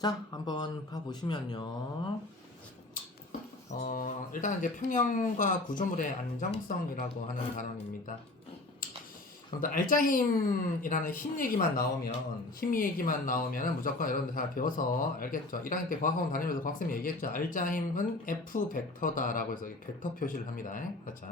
자, 한번 봐보시면요. 일단 이제 평형과 구조물의 안정성이라고 하는 단원입니다. 일단 알짜힘이라는 힘 얘기만 나오면, 힘 얘기만 나오면은 무조건 여러분들 다 배워서 알겠죠? 1학년 때 과학학원 다니면서 과학쌤이 얘기했죠. 알짜힘은 F 벡터다라고 해서 벡터 표시를 합니다. 그렇죠?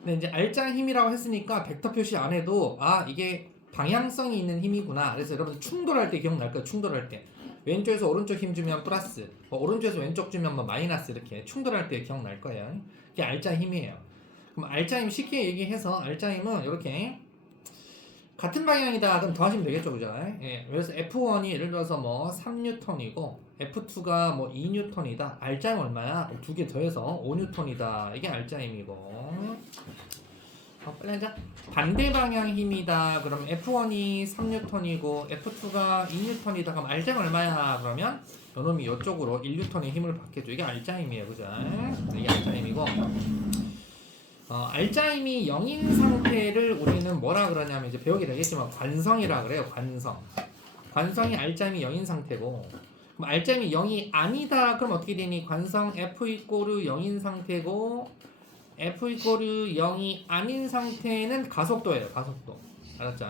근데 이제 알짜힘이라고 했으니까 벡터 표시 안 해도 이게 방향성이 있는 힘이구나. 그래서 여러분 충돌할 때 기억날 거예요. 충돌할 때 왼쪽에서 오른쪽 힘 주면 플러스, 오른쪽에서 왼쪽 주면 마이너스, 이렇게 충돌할 때 기억날 거예요. 이게 알짜힘이에요. 그럼 알짜힘 쉽게 얘기해서 알짜힘은 이렇게 같은 방향이다 그럼 더하시면 되겠죠, 그죠? 예, 그래서 F1이 예를 들어서 3N이고 F2가 2N이다. 알짜힘 얼마야? 두 개 더해서 5N이다. 이게 알짜힘이고. 빨리 하자. 반대 방향 힘이다. 그럼 F1이 3N이고 F2가 2N이다. 그럼 알짜힘 얼마야? 그러면 요놈이 이쪽으로 1N의 힘을 받겠죠. 이게 알짜힘이에요, 그죠? 이게 알짜힘이고. 알짜힘이 0인 상태를 우리는 뭐라 그러냐면 이제 배우게 되겠지만 관성이라 그래요. 관성이 알짜힘이 0인 상태고, 그럼 알짜힘이 0이 아니다. 그럼 어떻게 되니? 관성 F 이꼬르 0인 상태고 F 이꼬르 0이 아닌 상태는 가속도예요. 가속도. 알았죠?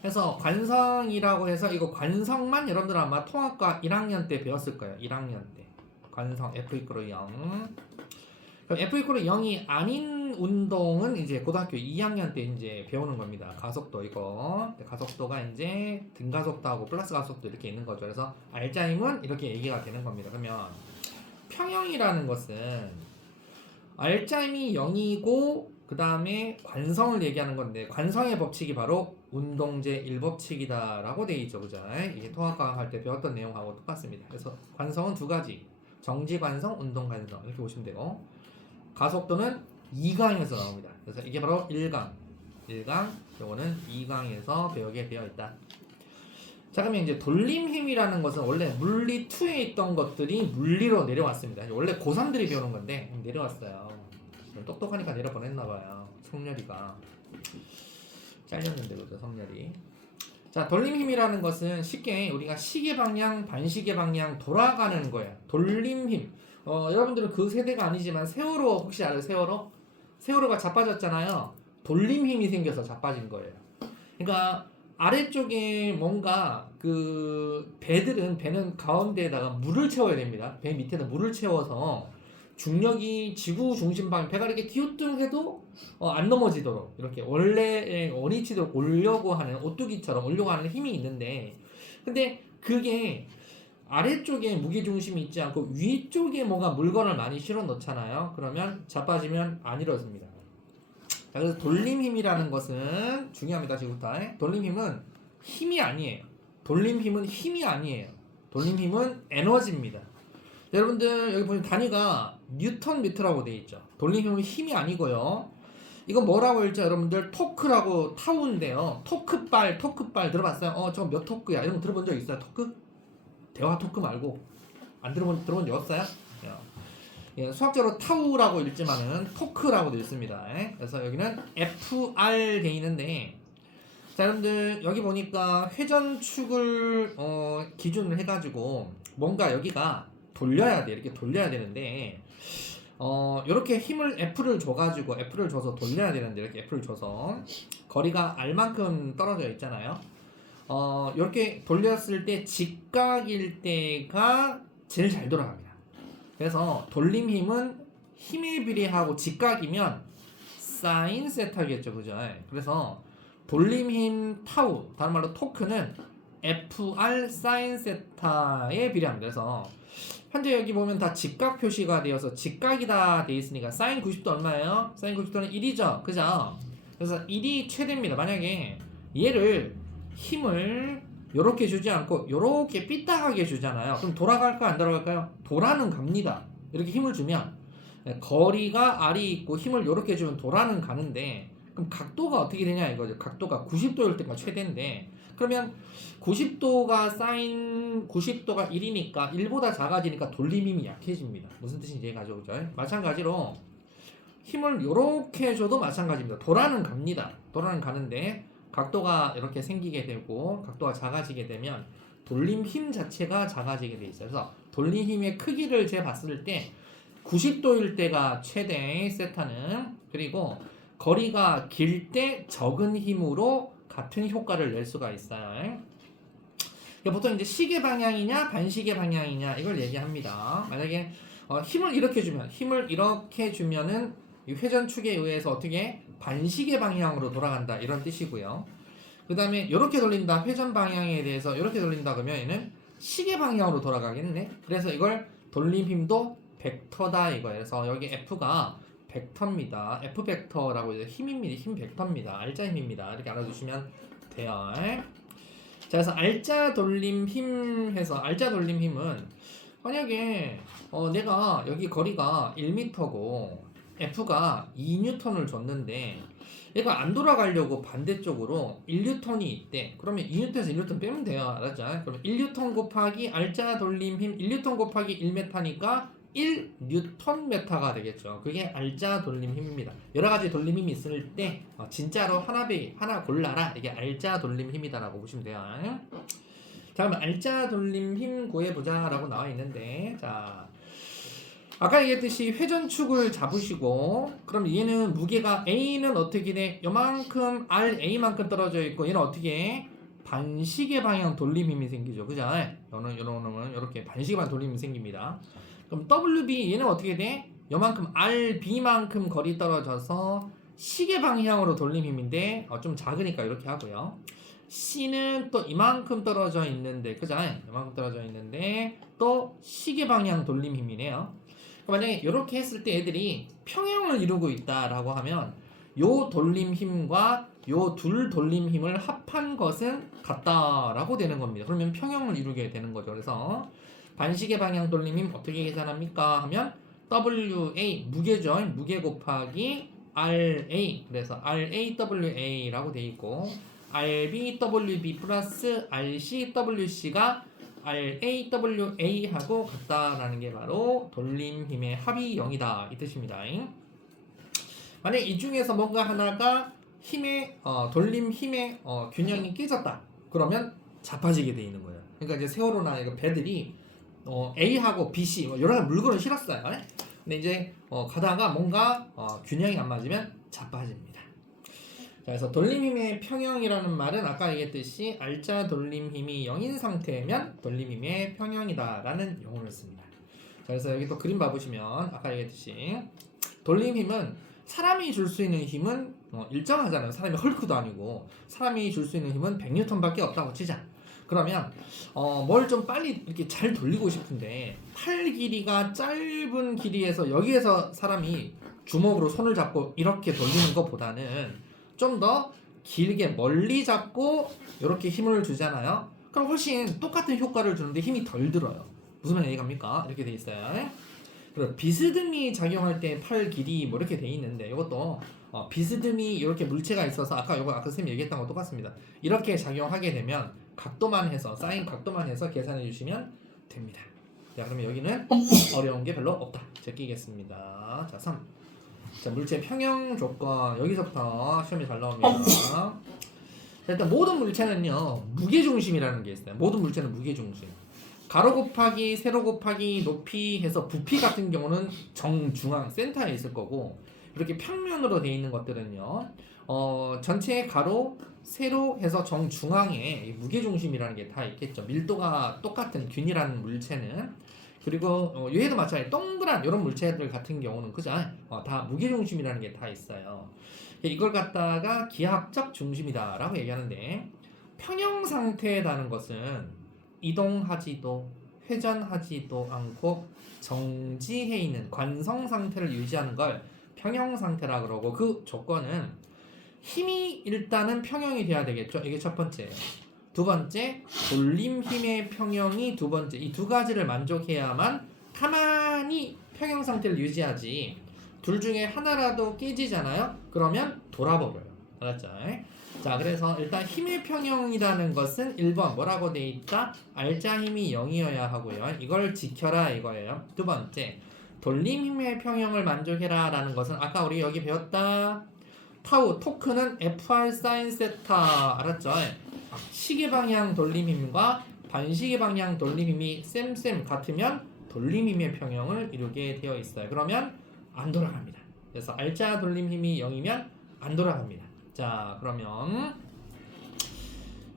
그래서 관성이라고 해서 이거 관성만 여러분들 아마 통합과 1학년 때 배웠을 거예요. 1학년 때 관성 F 이꼬르 0. 그럼 F 이꼬르 0이 아닌 운동은 이제 고등학교 2학년 때 이제 배우는 겁니다. 가속도 이거. 가속도가 이제 등가속도하고 플러스 가속도 이렇게 있는 거죠. 그래서 알짜힘은 이렇게 얘기가 되는 겁니다. 그러면 평형이라는 것은 알짜힘이 0이고 그 다음에 관성을 얘기하는 건데, 관성의 법칙이 바로 운동제 1법칙이다 라고 되어 있죠, 그죠? 이게 통합과학 할 때 배웠던 내용하고 똑같습니다. 그래서 관성은 두 가지, 정지관성, 운동관성 이렇게 보시면 되고, 가속도는 2강에서 나옵니다. 그래서 이게 바로 1강, 요거는 2강에서 배우게 되어 있다. 자, 그러면 이제 돌림힘이라는 것은 원래 물리 2에 있던 것들이 물리로 내려왔습니다. 원래 고3들이 배우는 건데 내려왔어요. 똑똑하니까 내려보냈나봐요. 성렬이가 잘렸는데, 그죠? 성렬이. 자, 돌림힘이라는 것은 쉽게 우리가 시계 방향, 반시계 방향 돌아가는 거예요. 돌림힘. 여러분들은 그 세대가 아니지만 세월호 혹시 알아요? 세월호가 자빠졌잖아요. 돌림힘이 생겨서 자빠진 거예요. 그러니까 아래쪽에 뭔가 배는 가운데에다가 물을 채워야 됩니다. 배 밑에다 물을 채워서 중력이 지구 중심 방향, 배가 이렇게 기우뚱해도 안 넘어지도록 이렇게 원래 원위치도록 올려고 하는, 오뚜기처럼 올려고 하는 힘이 있는데, 근데 그게 아래쪽에 무게중심이 있지 않고 위쪽에 뭔가 물건을 많이 실어 놓잖아요. 그러면 자빠지면 안 이루어집니다. 자, 그래서 돌림힘이라는 것은 중요합니다. 지금부터. 돌림힘은 힘이 아니에요. 돌림힘은 힘이 아니에요. 돌림힘은 에너지입니다. 여러분들 여기 보시면 단위가 뉴턴 미터라고 되어 있죠. 돌림힘은 힘이 아니고요. 이건 뭐라고 했죠? 여러분들 토크라고 타우인데요. 토크발 들어봤어요? 저거 몇 토크야? 이런 거 들어본 적 있어요? 토크? 대화 토크 말고 안 들어본 적 없어요? 예, 수학적으로 타우라고 읽지만은 토크라고 되어 있습니다. 그래서 여기는 FR 돼 있는데, 자, 여러분들 여기 보니까 회전축을 기준으로 해가지고 뭔가 여기가 돌려야 돼. 이렇게 돌려야 되는데, 이렇게 힘을 F를 줘가지고 F를 줘서 돌려야 되는데, 이렇게 F를 줘서 거리가 R만큼 떨어져 있잖아요. 이렇게 돌렸을 때 직각일 때가 제일 잘 돌아갑니다. 그래서 돌림힘은 힘에 비례하고 직각이면 사인 세타겠죠, 그죠? 그래서 돌림힘 타우, 다른 말로 토크는 FR 사인 세타에 비례합니다. 그래서 현재 여기 보면 다 직각 표시가 되어서 직각이다 돼 있으니까 사인 90도 얼마예요? 사인 90도는 1이죠, 그죠? 그래서 1이 최대입니다. 만약에 얘를 힘을 요렇게 주지 않고 요렇게 삐딱하게 주잖아요. 그럼 돌아갈까요? 안 돌아갈까요? 돌아는 갑니다. 이렇게 힘을 주면 거리가 R이 있고 힘을 요렇게 주면 돌아는 가는데, 그럼 각도가 어떻게 되냐 이거죠. 각도가 90도일 때가 최대인데, 그러면 90도가 사인 90도가 1이니까 1보다 작아지니까 돌림힘이 약해집니다. 무슨 뜻인지 이해가죠, 그죠? 마찬가지로 힘을 요렇게 줘도 마찬가지입니다. 돌아는 갑니다. 돌아는 가는데 각도가 이렇게 생기게 되고 각도가 작아지게 되면 돌림 힘 자체가 작아지게 돼 있어요. 그래서 돌림 힘의 크기를 재봤을 때 90도일 때가 최대 세타는, 그리고 거리가 길 때 적은 힘으로 같은 효과를 낼 수가 있어요. 보통 이제 시계 방향이냐 반시계 방향이냐 이걸 얘기합니다. 만약에 힘을 이렇게 주면은 이 회전축에 의해서 어떻게 반시계 방향으로 돌아간다 이런 뜻이고요. 그 다음에 이렇게 돌린다, 회전 방향에 대해서 이렇게 돌린다 그러면 얘는 시계 방향으로 돌아가겠네. 그래서 이걸 돌림 힘도 벡터다 이거예요. 그래서 여기 F가 벡터입니다. F 벡터라고 해서 힘입니다. 힘 벡터입니다. 알짜 힘입니다. 이렇게 알아두시면 돼요. 자, 그래서 알짜 돌림 힘 해서, 알짜 돌림 힘은 만약에 내가 여기 거리가 1m고 F가 2N을 줬는데 얘가 안 돌아가려고 반대쪽으로 1N이 있대. 그러면 2N에서 1N 빼면 돼요. 알았죠? 그럼 1N 곱하기 알짜 돌림 힘 1N 곱하기 1m니까 1Nm가 되겠죠. 그게 알짜 돌림 힘입니다. 여러 가지 돌림 힘이 있을 때 진짜로 하나 골라라. 이게 알짜 돌림 힘이다라고 보시면 돼요. 자, 그러면 알짜 돌림 힘 구해보자라고 나와 있는데, 자, 아까 얘기했듯이 회전축을 잡으시고, 그럼 얘는 무게가 A는 어떻게 돼? 요만큼 RA만큼 떨어져 있고, 얘는 어떻게 반시계 방향 돌림 힘이 생기죠. 그죠? 요런 놈은 이렇게 반시계 방향 돌림 힘이 생깁니다. 그럼 WB 얘는 어떻게 돼? 요만큼 RB만큼 거리 떨어져서 시계 방향으로 돌림 힘인데 좀 작으니까 이렇게 하고요. C는 또 이만큼 떨어져 있는데, 그죠? 이만큼 떨어져 있는데 또 시계 방향 돌림 힘이네요. 만약에 이렇게 했을 때 애들이 평형을 이루고 있다라고 하면 요 돌림 힘과 요 둘 돌림 힘을 합한 것은 같다라고 되는 겁니다. 그러면 평형을 이루게 되는 거죠. 그래서 반시계 방향 돌림 힘 어떻게 계산합니까? 하면 WA 무게죠. 무게 곱하기 RA, 그래서 RAWA라고 돼 있고 RBWB 플러스 RCWC가 RAWA하고 같다라는 게 바로 돌림 힘의 합이 0이다 이 뜻입니다. 만약 이 중에서 뭔가 하나가 돌림 힘의 균형이 깨졌다 그러면 자빠지게 돼 있는 거예요. 그러니까 이제 세월호나 이거 배들이 A하고 BC 여러 물건을 실었어요. 근데 이제 가다가 뭔가 균형이 안 맞으면 자빠집니다. 자, 그래서 돌림 힘의 평형이라는 말은 아까 얘기했듯이 알짜 돌림 힘이 0인 상태면 돌림 힘의 평형이다라는 용어를 씁니다. 자, 그래서 여기 또 그림 봐보시면 아까 얘기했듯이 돌림 힘은 사람이 줄 수 있는 힘은 일정하잖아요. 사람이 헐크도 아니고 사람이 줄 수 있는 힘은 100N밖에 없다고 치자. 그러면 뭘 좀 빨리 이렇게 잘 돌리고 싶은데 팔 길이가 짧은 길이에서 여기에서 사람이 주먹으로 손을 잡고 이렇게 돌리는 것보다는 좀 더 길게 멀리 잡고 이렇게 힘을 주잖아요. 그럼 훨씬 똑같은 효과를 주는데 힘이 덜 들어요. 무슨 말인지 이해갑니까? 이렇게 돼 있어요. 그리고 비스듬히 작용할 때 팔 길이 뭐 이렇게 돼 있는데 이것도 비스듬히 이렇게 물체가 있어서 아까 선생님이 얘기했던 거 똑같습니다. 이렇게 작용하게 되면 각도만 해서 사인 각도만 해서 계산해 주시면 됩니다. 자, 그러면 여기는 어려운 게 별로 없다. 제끼겠습니다. 자, 3. 자, 물체 평형 조건 여기서부터 시험이 잘 나옵니다. 자, 일단 모든 물체는요 무게중심이라는 게 있어요. 모든 물체는 무게중심. 가로 곱하기 세로 곱하기 높이 해서 부피 같은 경우는 정중앙 센터에 있을 거고, 이렇게 평면으로 되어 있는 것들은요 전체 가로 세로 해서 정중앙에 무게중심이라는 게 다 있겠죠. 밀도가 똑같은 균이라는 물체는. 그리고 얘도 마찬가지 동그란 이런 물체들 같은 경우는 그죠? 다 무게중심이라는 게 다 있어요. 이걸 갖다가 기하학적 중심이다라고 얘기하는데, 평형 상태라는 것은 이동하지도 회전하지도 않고 정지해 있는 관성 상태를 유지하는 걸 평형 상태라 그러고, 그 조건은 힘이 일단은 평형이 돼야 되겠죠. 이게 첫 번째예요. 두 번째, 돌림 힘의 평형이 두 번째. 이 두 가지를 만족해야만 가만히 평형 상태를 유지하지, 둘 중에 하나라도 깨지잖아요. 그러면 돌아버려요. 알았죠? 자, 그래서 일단 힘의 평형이라는 것은 1번 뭐라고 돼 있다? 알짜 힘이 0이어야 하고요. 이걸 지켜라 이거예요. 두 번째, 돌림 힘의 평형을 만족해라 라는 것은 아까 우리 여기 배웠다. 타우, 토크는 FR 사인 세타. 알았죠? 시계 방향 돌림 힘과 반시계 방향 돌림 힘이 쌤 같으면 돌림 힘의 평형을 이루게 되어 있어요. 그러면 안 돌아갑니다. 그래서 알자 돌림 힘이 0이면 안 돌아갑니다. 자, 그러면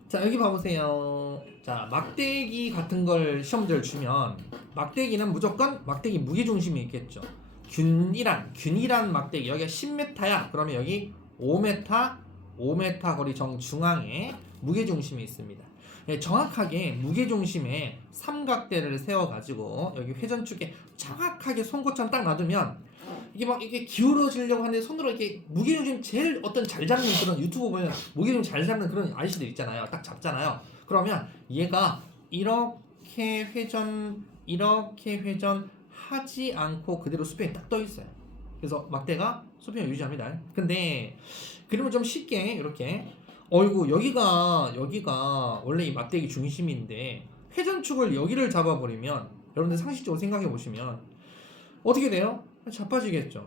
자, 여기 봐보세요. 자, 막대기 같은 걸 시험들 주면 막대기는 무조건 막대기 무게중심이 있겠죠. 균일한 막대기 여기가 10m야. 그러면 여기 5m 거리 정중앙에 무게중심이 있습니다. 네, 정확하게 무게중심에 삼각대를 세워가지고 여기 회전축에 정확하게 송곳처럼 딱 놔두면 이게 막 이게 기울어지려고 하는데 손으로 이렇게 무게중심 제일 어떤 잘 잡는 그런 유튜브 보면 무게중심 잘 잡는 그런 아저씨들 있잖아요. 딱 잡잖아요. 그러면 얘가 이렇게 회전하지 않고 그대로 수평이 딱 떠 있어요. 그래서 막대가 수평을 유지합니다. 근데 그림을 좀 쉽게 이렇게 어이구 여기가 원래 이 막대기 중심인데 회전축을 여기를 잡아버리면 여러분들 상식적으로 생각해 보시면 어떻게 돼요? 자빠지겠죠.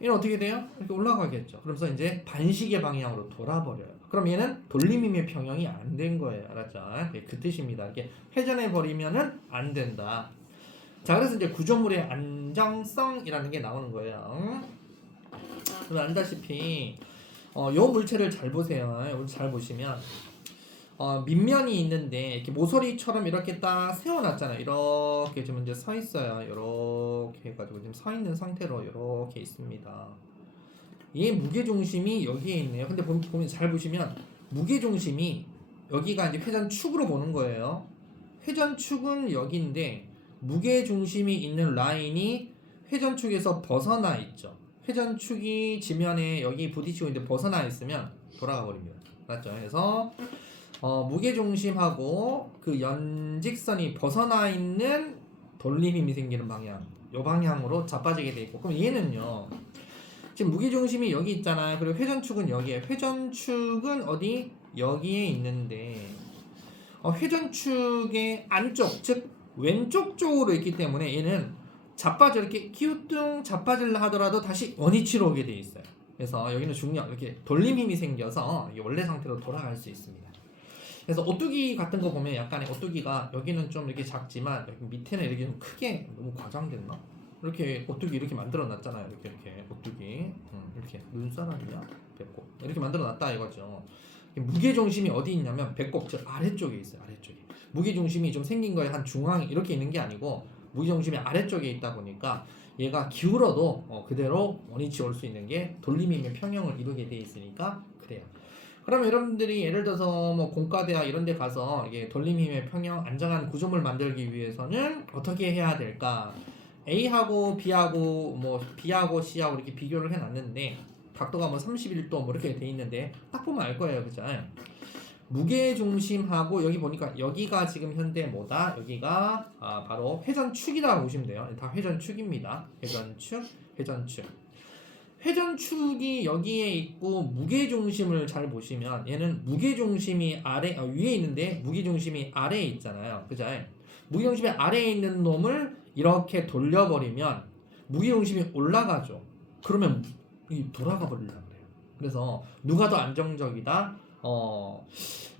얘는 어떻게 돼요? 이렇게 올라가겠죠. 그러면서 이제 반시계 방향으로 돌아버려요. 그럼 얘는 돌림힘의 평형이 안 된 거예요. 알았죠? 그 뜻입니다. 이렇게 회전해 버리면은 안 된다. 자, 그래서 이제 구조물의 안정성이라는 게 나오는 거예요. 그럼 안다시피 요 물체를 잘 보세요. 잘 보시면 밑면이 있는데 이렇게 모서리처럼 이렇게 딱 세워놨잖아요. 이렇게 지금 이제 서 있어요. 이렇게 해가지고 지금 서 있는 상태로 이렇게 있습니다. 얘 무게중심이 여기에 있네요. 근데 보면 잘 보시면 무게중심이 여기가 이제 회전축으로 보는 거예요. 회전축은 여기인데 무게중심이 있는 라인이 회전축에서 벗어나 있죠. 회전축이 지면에 여기 부딪히고 있는데 벗어나 있으면 돌아가 버립니다. 맞죠? 그래서 무게중심하고 그 연직선이 벗어나 있는 돌림힘이 생기는 방향, 이 방향으로 자빠지게 돼 있고, 그럼 얘는요. 지금 무게중심이 여기 있잖아요. 그리고 회전축은 여기에. 회전축은 어디? 여기에 있는데 회전축의 안쪽, 즉 왼쪽 쪽으로 있기 때문에 얘는 자빠져 이렇게 기우뚱 자빠질라 하더라도 다시 원위치로 오게 돼 있어요. 그래서 여기는 중력 이렇게 돌림힘이 생겨서 원래 상태로 돌아갈 수 있습니다. 그래서 오뚜기 같은 거 보면 약간의 오뚜기가 여기는 좀 이렇게 작지만 여기 밑에는 이렇게 좀 크게 너무 과장됐나? 이렇게 오뚜기 이렇게 만들어 놨잖아요. 이렇게 오뚜기 이렇게 눈사람이야 배꼽 이렇게 만들어 놨다 이거죠. 무게 중심이 어디 있냐면 배꼽 즉 아래쪽에 있어요. 아래쪽에 무게 중심이 좀 생긴 거에 한 중앙 이렇게 있는 게 아니고 무게 중심이 아래쪽에 있다 보니까 얘가 기울어도 그대로 원위치 올 수 있는 게 돌림힘의 평형을 이루게 돼 있으니까 그래요. 그럼 여러분들이 예를 들어서 뭐 공과대학 이런 데 가서 이게 돌림힘의 평형 안정한 구조물 만들기 위해서는 어떻게 해야 될까? A하고 B하고 뭐 B하고 C하고 이렇게 비교를 해 놨는데 각도가 뭐 31도 뭐 이렇게 돼 있는데 딱 보면 알 거예요. 그죠? 무게 중심하고 여기 보니까 여기가 지금 현재 뭐다? 여기가 바로 회전축이라고 보시면 돼요. 다 회전축입니다. 회전축. 회전축이 여기에 있고 무게 중심을 잘 보시면 얘는 무게 중심이 위에 있는데 무게 중심이 아래에 있잖아요. 그죠? 무게 중심이 아래에 있는 놈을 이렇게 돌려버리면 무게 중심이 올라가죠. 그러면 돌아가 버리려고 해요. 그래서 누가 더 안정적이다?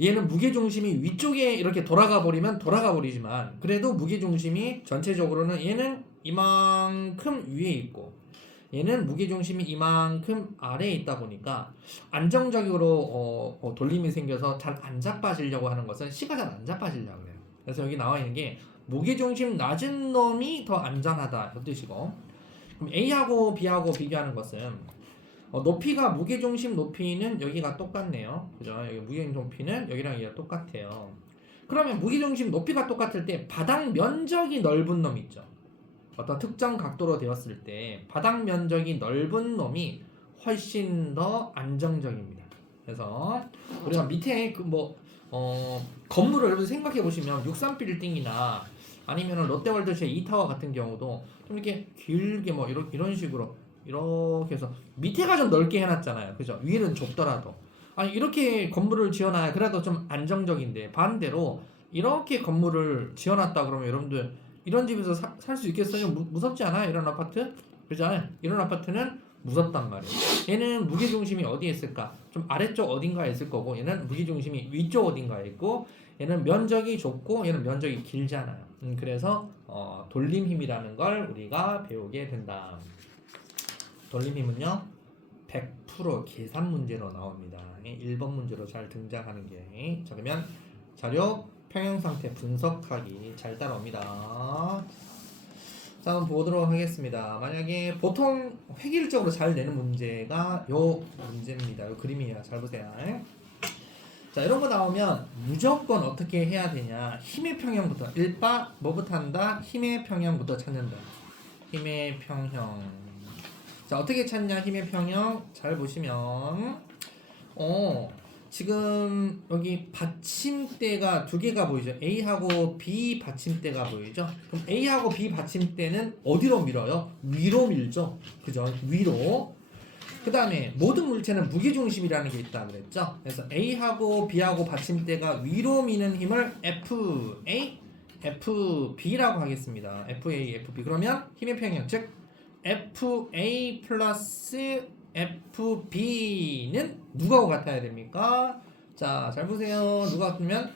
얘는 무게중심이 위쪽에 이렇게 돌아가 버리지만 그래도 무게중심이 전체적으로는 얘는 이만큼 위에 있고 얘는 무게중심이 이만큼 아래에 있다 보니까 안정적으로 돌림이 생겨서 잘 안 자빠지려고 하는 것은 C가 잘 안 자빠지려고 해요. 그래서 여기 나와 있는 게 무게중심 낮은 놈이 더 안전하다 이 뜻이고, 그럼 A하고 B하고 비교하는 것은 높이가 무게중심 높이는 여기가 똑같네요. 그죠? 여기 무게중심 높이는 여기랑 얘가 똑같아요. 그러면 무게중심 높이가 똑같을 때 바닥 면적이 넓은 놈 있죠. 어떤 특정 각도로 되었을 때 바닥 면적이 넓은 놈이 훨씬 더 안정적입니다. 그래서 우리가 밑에 건물을 여러분 생각해 보시면 63빌딩이나 아니면 롯데월드시의 이타워 같은 경우도 좀 이렇게 길게 뭐 이런 식으로 이렇게 해서 밑에가 좀 넓게 해놨잖아요. 그죠? 위는 좁더라도 아니 이렇게 건물을 지어놔야 그래도 좀 안정적인데 반대로 이렇게 건물을 지어놨다 그러면 여러분들 이런 집에서 살 수 있겠어요? 무섭지 않아요? 이런 아파트? 그렇잖아요. 이런 아파트는 무섭단 말이에요. 얘는 무게중심이 어디에 있을까? 좀 아래쪽 어딘가에 있을 거고 얘는 무게중심이 위쪽 어딘가에 있고 얘는 면적이 좁고 얘는 면적이 길잖아요. 그래서 돌림 힘이라는 걸 우리가 배우게 된다. 돌림 힘은요 100% 계산 문제로 나옵니다. 1번 문제로 잘 등장하는 게. 자, 그러면 자료 평형 상태 분석하기 잘 따라옵니다. 자, 한번 보도록 하겠습니다. 만약에 보통 획일적으로 잘 내는 문제가 요 문제입니다. 요 그림이에요. 잘 보세요. 자, 이런 거 나오면 무조건 어떻게 해야 되냐? 힘의 평형부터. 일바 뭐부터 한다? 힘의 평형부터 찾는다. 힘의 평형. 자, 어떻게 찾냐? 힘의 평형. 잘 보시면 지금 여기 받침대가 두 개가 보이죠? A하고 B 받침대가 보이죠? 그럼 A하고 B 받침대는 어디로 밀어요? 위로 밀죠? 그죠? 위로. 그 다음에 모든 물체는 무게중심이라는 게 있다 그랬죠? 그래서 A하고 B하고 받침대가 위로 미는 힘을 FA, FB라고 하겠습니다. FA, FB. 그러면 힘의 평형, 즉 FA 플러스 FB는 누구하고 같아야 됩니까? 자, 잘 보세요. 누가 같으면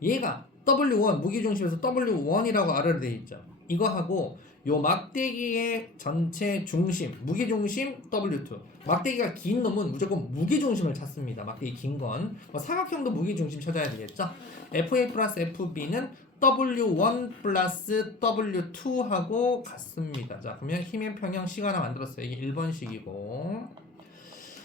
얘가 W1, 무게중심에서 W1이라고 아래로 되어 있죠. 이거하고 요 막대기의 전체 중심, 무게중심 W2. 막대기가 긴 놈은 무조건 무게중심을 찾습니다. 막대기 긴 건. 사각형도 무게중심 찾아야 되겠죠. FA 플러스 FB는 W1 플러스 W2하고 같습니다. 자, 그러면 힘의 평형 식 하나 만들었어요. 이게 1번식이고.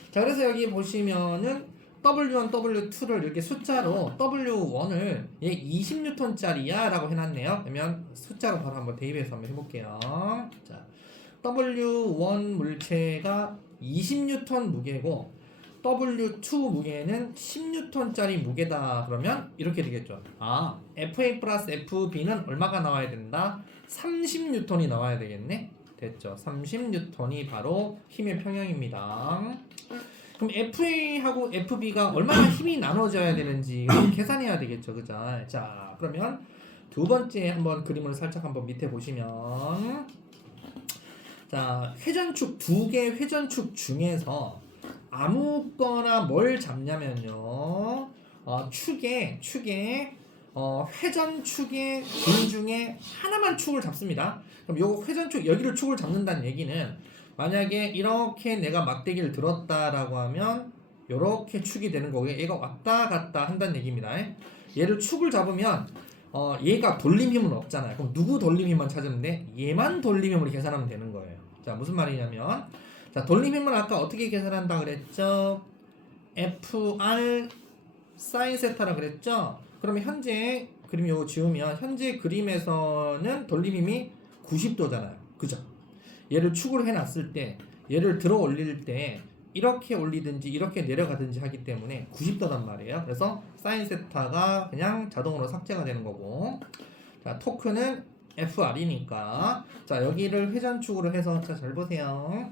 자, 그래서 여기 보시면은 W1, W2를 이렇게 숫자로 W1을 얘 20N짜리야 라고 해놨네요. 그러면 숫자로 바로 한번 대입해서 한번 해볼게요. 자, W1 물체가 20N 무게고 W2 무게는 10N짜리 무게다. 그러면 이렇게 되겠죠. 아, FA 플러스 FB는 얼마가 나와야 된다? 30N이 나와야 되겠네. 됐죠. 30N이 바로 힘의 평형입니다. 그럼 FA하고 FB가 얼마나 힘이 나눠져야 되는지 계산해야 되겠죠. 그죠? 자, 그러면 두 번째 한번 그림을 살짝 한번 밑에 보시면, 자, 회전축 두 개 회전축 중에서 아무거나 뭘 잡냐면요, 축에 회전축의 둘 중에 하나만 축을 잡습니다. 그럼 요 회전축 여기를 축을 잡는다는 얘기는, 만약에 이렇게 내가 막대기를 들었다라고 하면 요렇게 축이 되는 거고요. 얘가 왔다 갔다 한다는 얘기입니다. 얘를 축을 잡으면 얘가 돌림 힘은 없잖아요. 그럼 누구 돌림 힘만 찾으면 돼? 얘만 돌림 힘으로 계산하면 되는 거예요. 자, 무슨 말이냐면, 자, 돌림 힘은 아까 어떻게 계산한다 그랬죠? FR 사인 세타라 그랬죠? 그러면 현재 그림 요거 지우면 현재 그림에서는 돌림 힘이 90도잖아요. 그죠? 얘를 축을 해놨을 때, 얘를 들어 올릴 때 이렇게 올리든지 이렇게 내려가든지 하기 때문에 90도란 말이에요. 그래서 사인 세타가 그냥 자동으로 삭제가 되는 거고, 자, 토크는 FR이니까, 자, 여기를 회전축으로 해서, 자, 잘 보세요.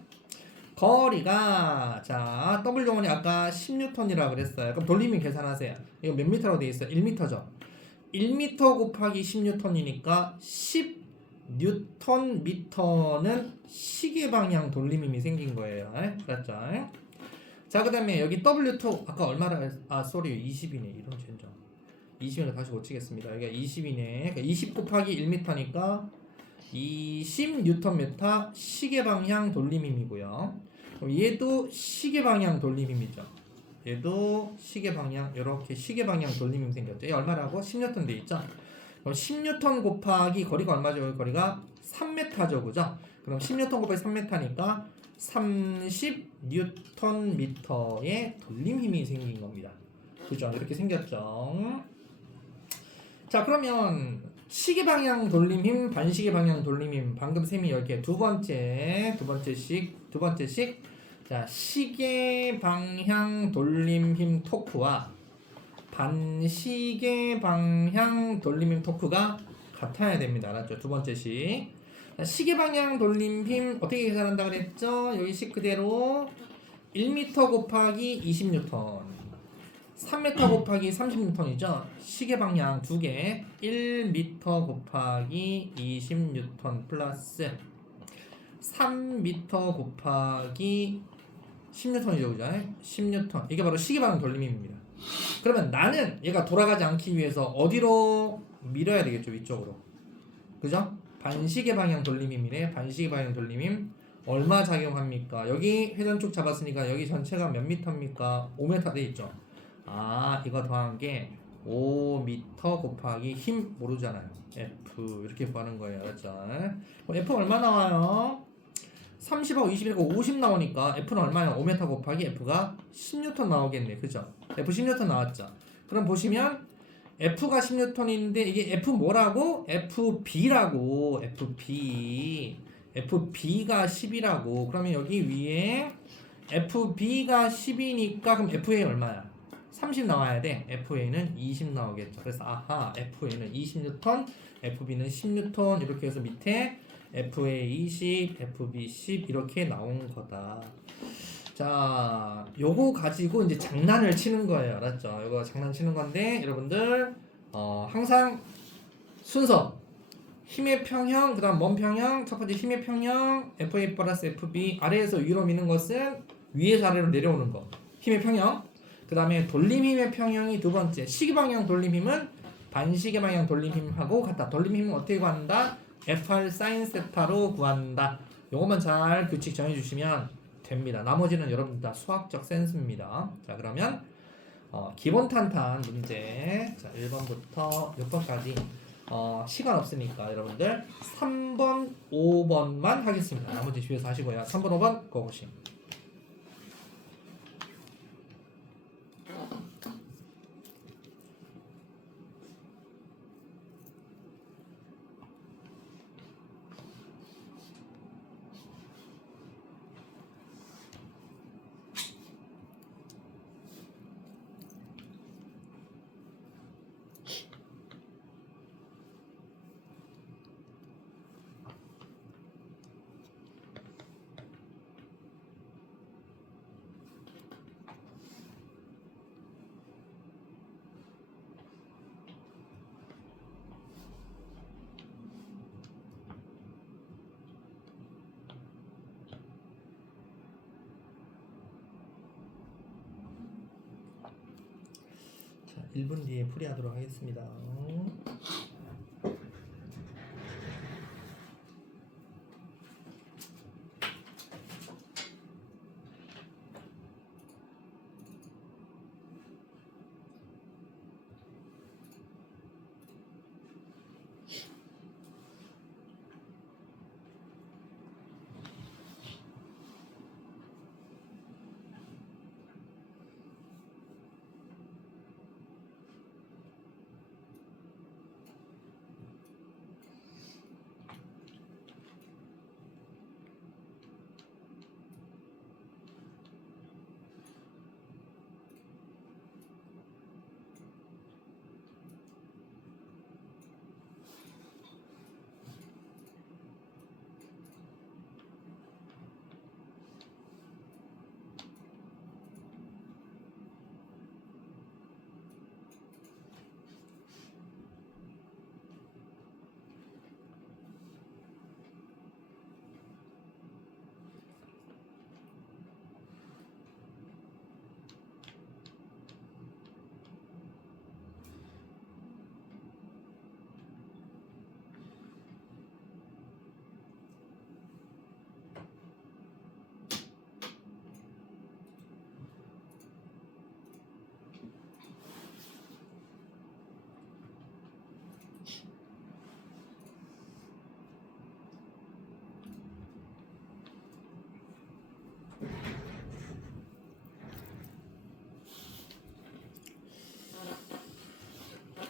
거리가, 자, W1이 아까 10N이라고 그랬어요. 그럼 돌림이 계산하세요. 이거 몇 미터로 되어 있어요? 1m죠. 1m 곱하기 10N이니까 10Nm 미터는 시계 방향 돌림힘이 생긴 거예요. 그렇죠? 자, 그 다음에 여기 W2 아까 얼마라, 20이네. 이런 젠장. 20을 다시 고치겠습니다. 여기가 20이네. 그러니까 20 곱하기 1m니까 20Nm 시계 방향 돌림힘이고요. 그럼 얘도 시계 방향 돌림힘이죠. 얘도 시계 방향, 이렇게 시계 방향 돌림힘 생겼죠. 얘 얼마라고? 10N 돼 있죠. 그럼 10N 곱하기 거리가 얼마죠? 거리가 3m죠, 그죠? 그럼 10N 곱하기 3m니까 30Nm의 돌림힘이 생긴 겁니다. 그죠? 이렇게 생겼죠. 자, 그러면 시계 방향 돌림힘, 반시계 방향 돌림힘, 방금 셈이 이렇게 두 번째씩. 자, 시계 방향 돌림힘 토크와 반시계 방향 돌림힘 토크가 같아야 됩니다. 알았죠? 두 번째씩. 자, 시계 방향 돌림힘 어떻게 계산한다 그랬죠? 여기 식 그대로 1m 곱하기 20N, 3m 곱하기 30N이죠. 시계 방향 두 개, 1m 곱하기 20N 플러스 3m 곱하기 10N이죠, 그죠? 10N. 이게 바로 시계 방향 돌림힘입니다. 그러면 나는 얘가 돌아가지 않기 위해서 어디로 밀어야 되겠죠? 위쪽으로. 그죠? 반시계 방향 돌림힘이래. 반시계 방향 돌림힘 얼마 작용합니까? 여기 회전축 잡았으니까 여기 전체가 몇 미터입니까? 5m 돼 있죠. 아, 이거 더한 게 5m 곱하기 힘 모르잖아요. F 이렇게 구하는 거예요. 알았죠? 그럼 F 얼마 나와요? 30하고 21고 50 나오니까 F는 얼마야? 5m 곱하기 F가 10N 나오겠네. 그죠? F 10N 나왔죠. 그럼 보시면 F가 10N인데 이게 F 뭐라고? FB라고. FB가 10이라고. 그러면 여기 위에 FB가 10이니까 그럼 FA 얼마야? 30 나와야 돼. FA는 20 나오겠죠. 그래서 아하, FA는 20N, FB는 10N 이렇게 해서 밑에 FA 20, FB 10 이렇게 나온 거다. 자, 요거 가지고 이제 장난을 치는 거예요. 알았죠? 요거 장난치는 건데 여러분들 항상 순서 힘의 평형, 그 다음 먼 평형, 첫 번째 힘의 평형, FA 플러스 FB 아래에서 위로 미는 것은 위에서 아래로 내려오는 거 힘의 평형. 그 다음에 돌림힘의 평형이 두 번째 시계방향 돌림힘은 반시계 방향 돌림힘하고 같다. 돌림힘은 어떻게 구한다? FR 사인 세타로 구한다. 요것만 잘 규칙 정해주시면 됩니다. 나머지는 여러분 다 수학적 센스입니다. 자, 그러면 기본 탄탄 문제 자 1번부터 6번까지 시간 없으니까 여러분들 3번, 5번만 하겠습니다. 나머지 집에서 하시고요. 3번, 5번 고고싱. 자, 1분 뒤에 풀이하도록 하겠습니다.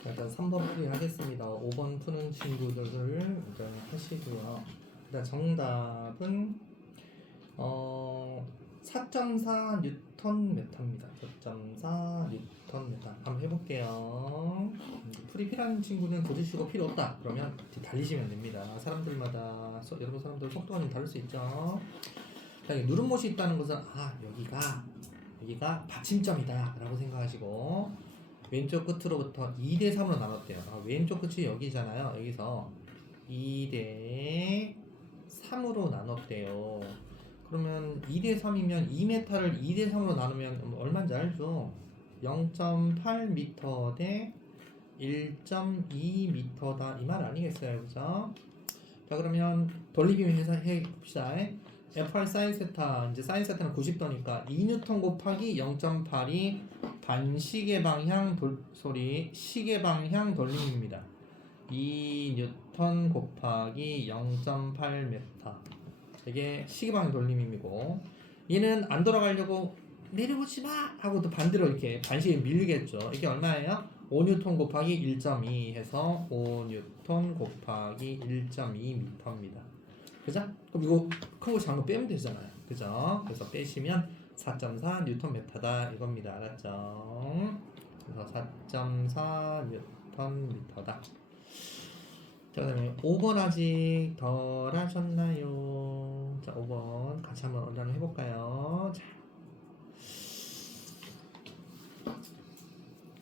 일단 3번 풀이 하겠습니다. 5번 푸는 친구들을 일단 하시고요. 일단 정답은 4.4 뉴턴 메타입니다. 4.4 뉴턴 메타. 한번 해볼게요. 풀이 필요한 친구는 보시고 필요 없다. 그러면 달리시면 됩니다. 사람들마다 여러분 사람들 속도가 좀 다를 수 있죠. 누름못이 있다는 것은 여기가 받침점이다 라고 생각하시고 왼쪽 끝으로부터 2대 3으로 나눴대요. 왼쪽 끝이 여기잖아요. 여기서 2대 3으로 나눴대요. 그러면 2대 3이면 2m를 2대 3으로 나누면 얼마인지 알죠? 0.8m 대 1.2m다 이 말 아니겠어요, 그죠? 자, 그러면 돌리빔 해 봅시다. Fr 사인 세타, 이제 사인 세타는 90도니까 2N 곱하기 0.8이 반시계 방향 시계 방향 돌림입니다. 2N 곱하기 0.8m. 이게 시계 방향 돌림이고, 얘는 안 돌아가려고 내려오지 마 하고 또 반대로 이렇게 반시계 밀리겠죠. 이게 얼마예요? 5N 곱하기 1.2 해서 5N 곱하기 1.2m입니다. 그죠? 그럼 이거 큰 거 작은 거 빼면 되잖아요. 그죠? 그래서 빼시면 4.4Nm다 이겁니다. 알았죠? 그래서 4.4Nm다. 자, 그 다음에 5번 아직 덜 하셨나요? 자, 5번 같이 한번 언변을 해볼까요?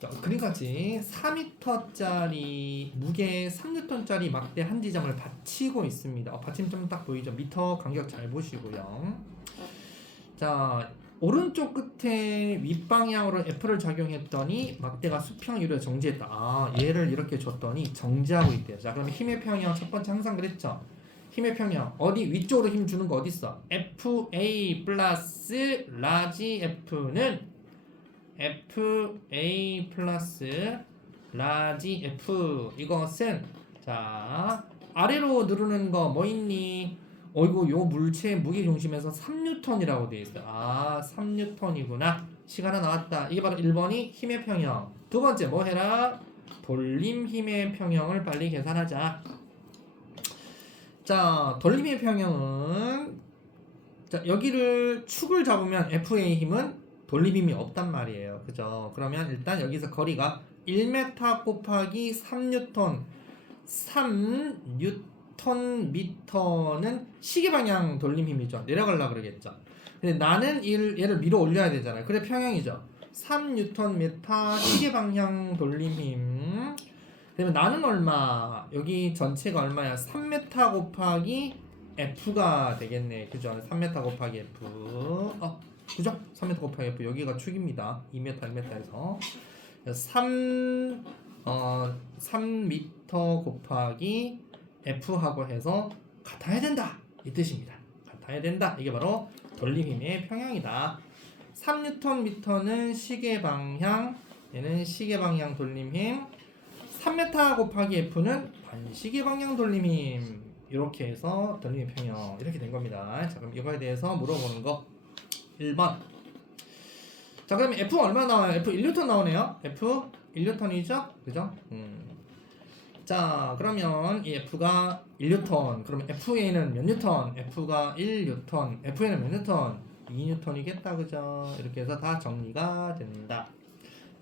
자, 그림같이 4m짜리 무게 3N짜리 막대 한 지점을 받치고 있습니다. 받침점 딱 보이죠? 미터 간격 잘 보시고요. 자, 오른쪽 끝에 윗방향으로 F를 작용했더니 막대가 수평 유리에 정지했다. 아, 얘를 이렇게 줬더니 정지하고 있대요. 자, 그럼 힘의 평형 첫 번째 항상 그랬죠? 힘의 평형 어디 위쪽으로 힘 주는 거 어디 있어? FA 플러스 라지 F는 FA 플러스 라지 F 이것은 자 아래로 누르는 거 뭐 있니? 어이구 요 물체의 무게 중심에서 3N이라고 되어 있어요. 아 3N이구나. 시간 하나 나왔다. 이게 바로 1번이 힘의 평형. 두 번째 뭐 해라? 돌림 힘의 평형을 빨리 계산하자. 자 돌림의 평형은 자 여기를 축을 잡으면 FA 힘은 돌림힘이 없단 말이에요. 그죠? 그러면 일단 여기서 거리가 1m 곱하기 3N 3Nm는 시계방향 돌림힘이죠. 내려가려고 그러겠죠. 근데 나는 얘를 밀어 올려야 되잖아요. 그래 평형이죠. 3Nm 시계방향 돌림힘. 그러면 나는 얼마? 여기 전체가 얼마야? 3m 곱하기 F가 되겠네. 그죠? 3m 곱하기 F. 그죠? 3m 곱하기 F 여기가 축입니다. 2m, 1m에서 3m 곱하기 F하고 해서 같아야 된다 이 뜻입니다. 같아야 된다. 이게 바로 돌림힘의 평형이다. 3Nm는 시계방향, 얘는 시계방향 돌림힘. 3m 곱하기 F는 반시계방향 돌림힘. 이렇게 해서 돌림힘 평형 이렇게 된 겁니다. 자, 그럼 이거에 대해서 물어보는 거 1번. 자, 그러면 F 얼마 나와요? F 1N 나오네요. F 1N이죠? 그죠? 자, 그러면 이 F가 1N. 그러면 FA는 몇 뉴턴? F가 1N. FA는 몇 뉴턴? 2N이겠다. 그죠? 이렇게 해서 다 정리가 된다.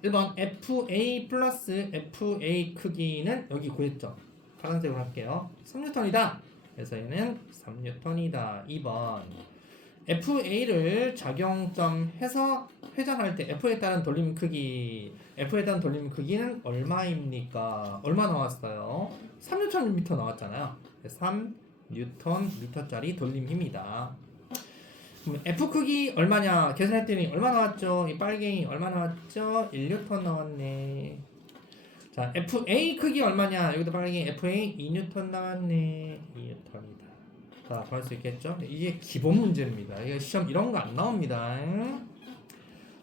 1번 FA 플러스 FA 크기는 여기 구했죠. 파란색으로 할게요. 3N이다. 그래서 얘는 3N이다. 2번 FA를 작용점 해서 회전할 때 F에 따른 돌림 크기, F에 따른 돌림 크기는 얼마입니까? 얼마 나왔어요? 3Nm 나왔잖아요. 3Nm짜리 돌림 힘이다. 그럼 F 크기 얼마냐? 계산했더니 얼마 나왔죠? 이 빨갱이 얼마 나왔죠? 1N 나왔네. 자, FA 크기 얼마냐? 여기도 빨갱이 FA 2N 나왔네. 2N이다. 자, 구할 수 있겠죠? 이게 기본 문제입니다. 이게 시험 이런 거 안 나옵니다.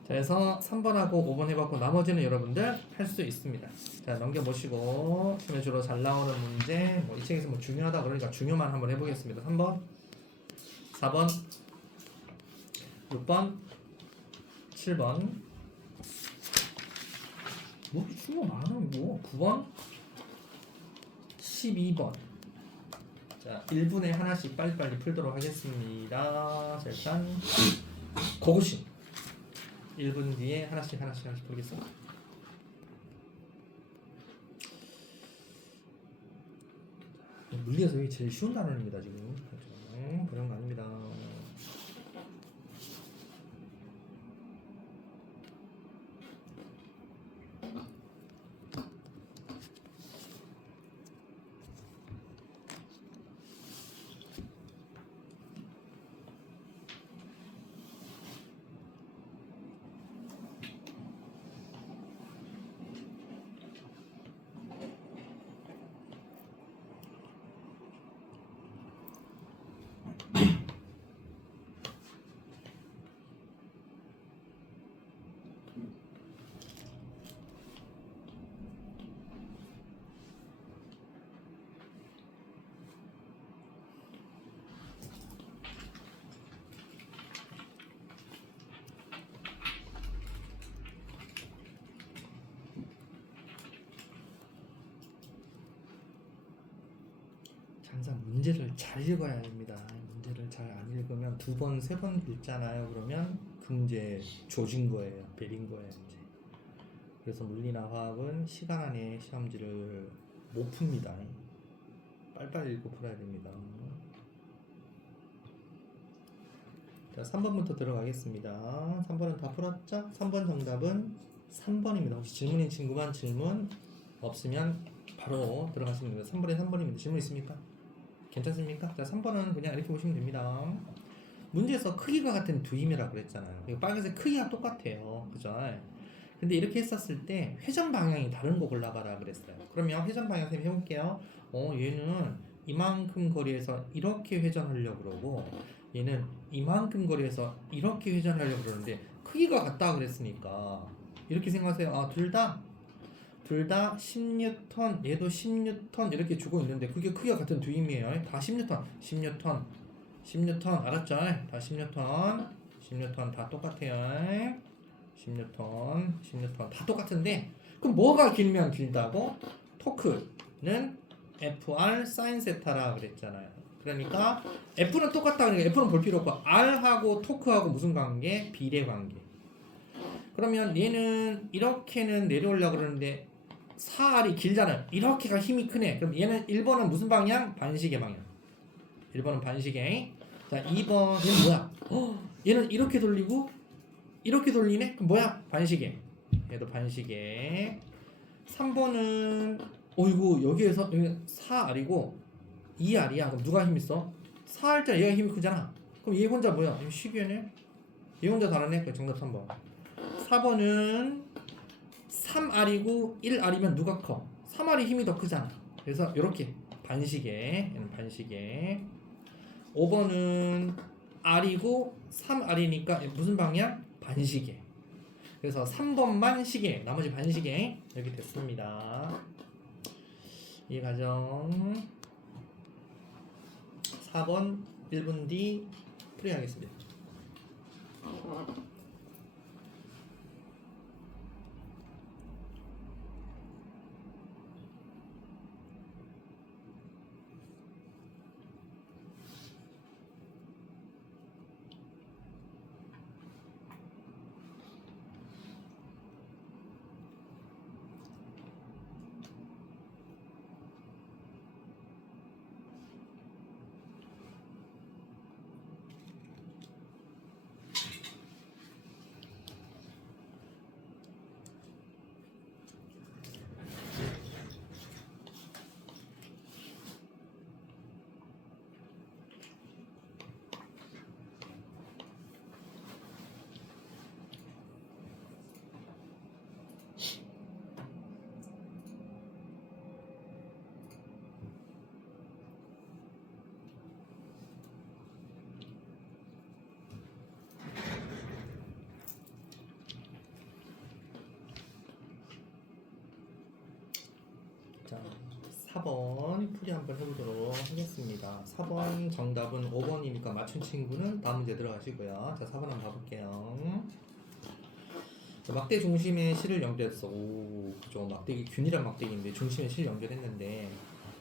자, 그래서 3번하고 5번 해봤고 나머지는 여러분들 할 수 있습니다. 자, 넘겨보시고 시험에 주로 잘 나오는 문제 이 책에서 중요하다 그러니까 중요만 한번 해보겠습니다. 3번, 4번, 6번, 7번 뭐 중요 많은 거 9번, 12번. 자, 1분에 하나씩 빨리빨리 풀도록 하겠습니다. 자, 일단 고고싱 1분 뒤에 하나씩 풀겠습니다. 물리에서 이게 제일 쉬운 단어입니다. 지금 그런 거 아닙니다. 항상 문제를 잘 읽어야 됩니다. 문제를 잘 안 읽으면 2번, 3번 읽잖아요. 그러면 그 문제 조진 거예요. 베린 거예요. 이제. 그래서 물리나 화학은 시간 안에 시험지를 못 풉니다. 빨리빨리 읽고 풀어야 됩니다. 자, 3번부터 들어가겠습니다. 3번은 다 풀었죠? 3번 정답은 3번입니다. 혹시 질문인 친구만 질문 없으면 바로 들어가시면 됩니다. 3번에 3번입니다. 질문 있습니까? 괜찮습니까? 자, 3번은 그냥 이렇게 보시면 됩니다. 문제에서 크기가 같은 두 힘이라고 그랬잖아요. 이거 빨간색 크기가 똑같아요. 그죠? 근데 이렇게 했었을 때 회전 방향이 다른 거 골라봐라 그랬어요. 그러면 회전 방향 쌤 해볼게요. 얘는 이만큼 거리에서 이렇게 회전하려고 그러고 얘는 이만큼 거리에서 이렇게 회전하려고 그러는데 크기가 같다 그랬으니까 이렇게 생각하세요. 아, 둘 다 10뉴턴, 얘도 10뉴턴 이렇게 주고 있는데 그게 크기가 같은 두 힘이에요. 다 10뉴턴 알았죠? 다 10뉴턴 다 똑같아요. 10뉴턴 다 똑같은데 그럼 뭐가 길면 길다고? 토크는 FR 사인 세타라 그랬잖아요. 그러니까 F는 똑같다 그러니까 F는 볼 필요 없고 R하고 토크하고 무슨 관계? 비례 관계. 그러면 얘는 이렇게는 내려오려고 그러는데 4R이 길잖아요. 이렇게가 힘이 크네. 그럼 얘는 1번은 무슨 방향? 반시계 방향. 1번은 반시계. 자, 2번 얘는 뭐야? 얘는 이렇게 돌리고 이렇게 돌리네? 그럼 뭐야? 반시계. 얘도 반시계. 3번은 이거 여기에서 여기 4R이고 2R이야. 그럼 누가 힘 있어? 4R 때 얘가 힘이 크잖아. 그럼 얘 혼자 뭐야? 이거 시계네? 얘 혼자 다르네? 그 정답 3번. 4번은 3R이고 1R이면 누가 커? 3R이 힘이 더 크잖아. 그래서 이렇게 반시계. 얘는 반시계. 5번은 R이고 3R이니까 무슨 방향? 반시계. 그래서 3번만 시계, 나머지 반시계. 이렇게 됐습니다. 이 과정 4번 1분 뒤 풀이하겠습니다. 자, 4번 풀이 한번 해보도록 하겠습니다. 4번 정답은 5번이니까 맞춘 친구는 다음 문제 들어가시고요. 자, 4번 한번 가볼게요. 자, 막대 중심에 실을 연결했어. 오, 그죠. 막대기 균일한 막대기인데 중심에 실 연결했는데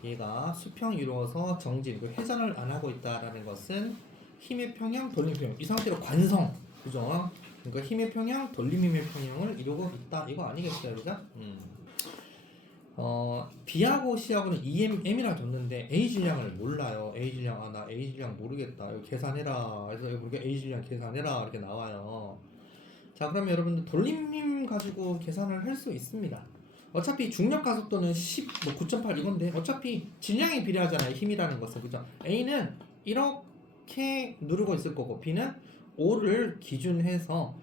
얘가 수평 이루어서 정진, 회전을 안 하고 있다라는 것은 힘의 평형, 돌림 평형. 이 상태로 관성, 그죠? 그러니까 힘의 평형, 돌림의 평형을 이루고 있다. 이거 아니겠어요, 그죠? B하고 C하고는 EM이라 줬는데 A 질량을 몰라요. A 질량, 나 A 질량 모르겠다. 이거 계산해라. 그래서 우리가 A 질량 계산해라. 이렇게 나와요. 자, 그러면 여러분들 돌림힘 가지고 계산을 할 수 있습니다. 어차피 중력 가속도는 9.8 이건데 어차피 질량이 비례하잖아요. 힘이라는 것은. 그죠? A는 이렇게 누르고 있을 거고 B는 O를 기준해서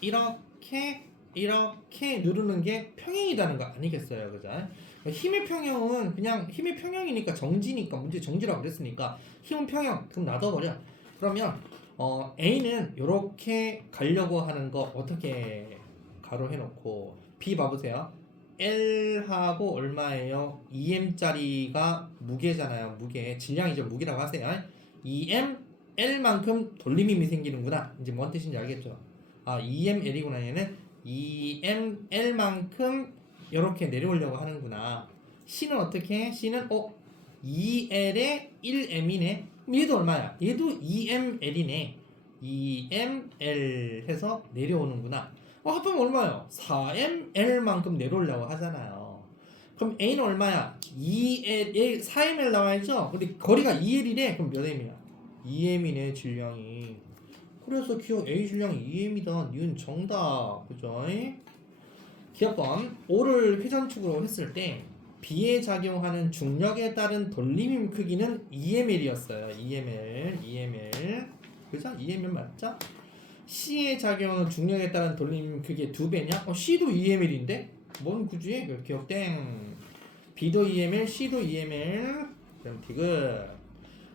이렇게 누르는 게 평행이라는 거 아니겠어요, 그죠? 힘의 평형은 그냥 힘의 평형이니까 정지니까 문제 정지라고 그랬으니까 힘은 평형 그럼 놔둬버려. 그러면 A는 이렇게 가려고 하는 거 어떻게 가로 해놓고 B 봐보세요. L하고 얼마예요? 2m짜리가 무게잖아요. 무게 질량이죠. 무게라고 하세요. 2m L만큼 돌림힘이 생기는구나. 이제 뭔 뜻인지 알겠죠? 2m L이구나. 얘는 2m L만큼 이렇게 내려오려고 하는구나. C는 어떻게 해? C는 2L에 1M이네. 그럼 얘도 얼마야? 얘도 2ML이네. 2ML 해서 내려오는구나. 합하면 얼마요? 4ML만큼 내려오려고 하잖아요. 그럼 A는 얼마야? 2L, 4ML 나와야죠? 근데 거리가 2L이네. 그럼 몇 M이야? 2M이네, 질량이. 그래서 기억 A 질량이 2M이다. 니은 정답. 그죠? 기억번 5를 회전축으로 했을 때 B에 작용하는 중력에 따른 돌림힘 크기는 2ml였어요. 2ml. 그죠? 2ml 맞죠? C에 작용하는 중력에 따른 돌림힘 크기의 2배냐? C도 2ml인데? 뭔 굳이? 기억 땡. B도 2ml, C도 2ml. 그럼 디귿.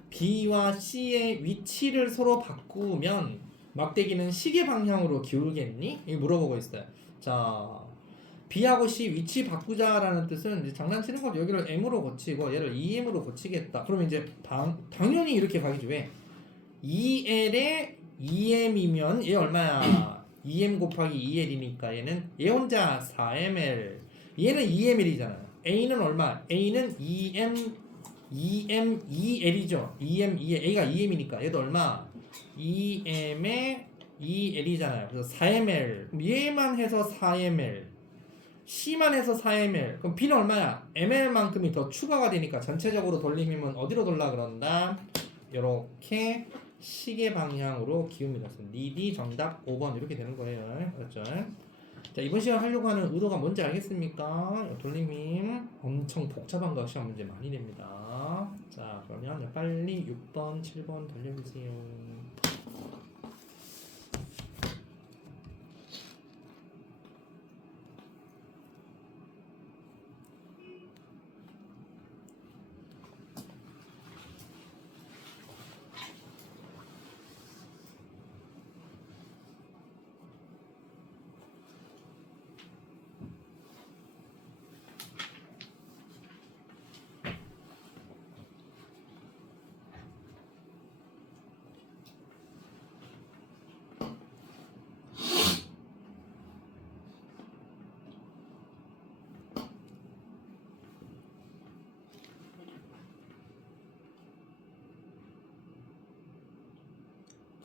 B와 C의 위치를 서로 바꾸면 막대기는 시계 방향으로 기울겠니? 이거 물어보고 있어요. 자, B하고 C 위치 바꾸자라는 뜻은 이제 장난치는 거죠. 여기를 M으로 고치고 얘를 2M으로 고치겠다. 그러면 이제 당연히 이렇게 가겠죠. 왜? 2L에 2M이면 얘 얼마야? 2M 곱하기 2L이니까 얘 혼자 4ML. 얘는 2ML이잖아요. A는 얼마? A는 2M 2L이죠. 2M 2L. A가 2M이니까 얘도 얼마? 2M에 2L이잖아요. 그래서 4ML. 그럼 얘만 해서 4ML. C만 해서 4ml. 그럼 B는 얼마야? ml만큼이 더 추가가 되니까 전체적으로 돌림힘은 어디로 돌라 그런다? 이렇게 시계 방향으로 기웁니다. 니디 정답 5번 이렇게 되는 거예요. 그렇죠? 자, 이번 시간 하려고 하는 의도가 뭔지 알겠습니까? 돌림힘 엄청 복잡한 거 시험 문제 많이 냅니다. 자, 그러면 빨리 6번, 7번 돌려주세요.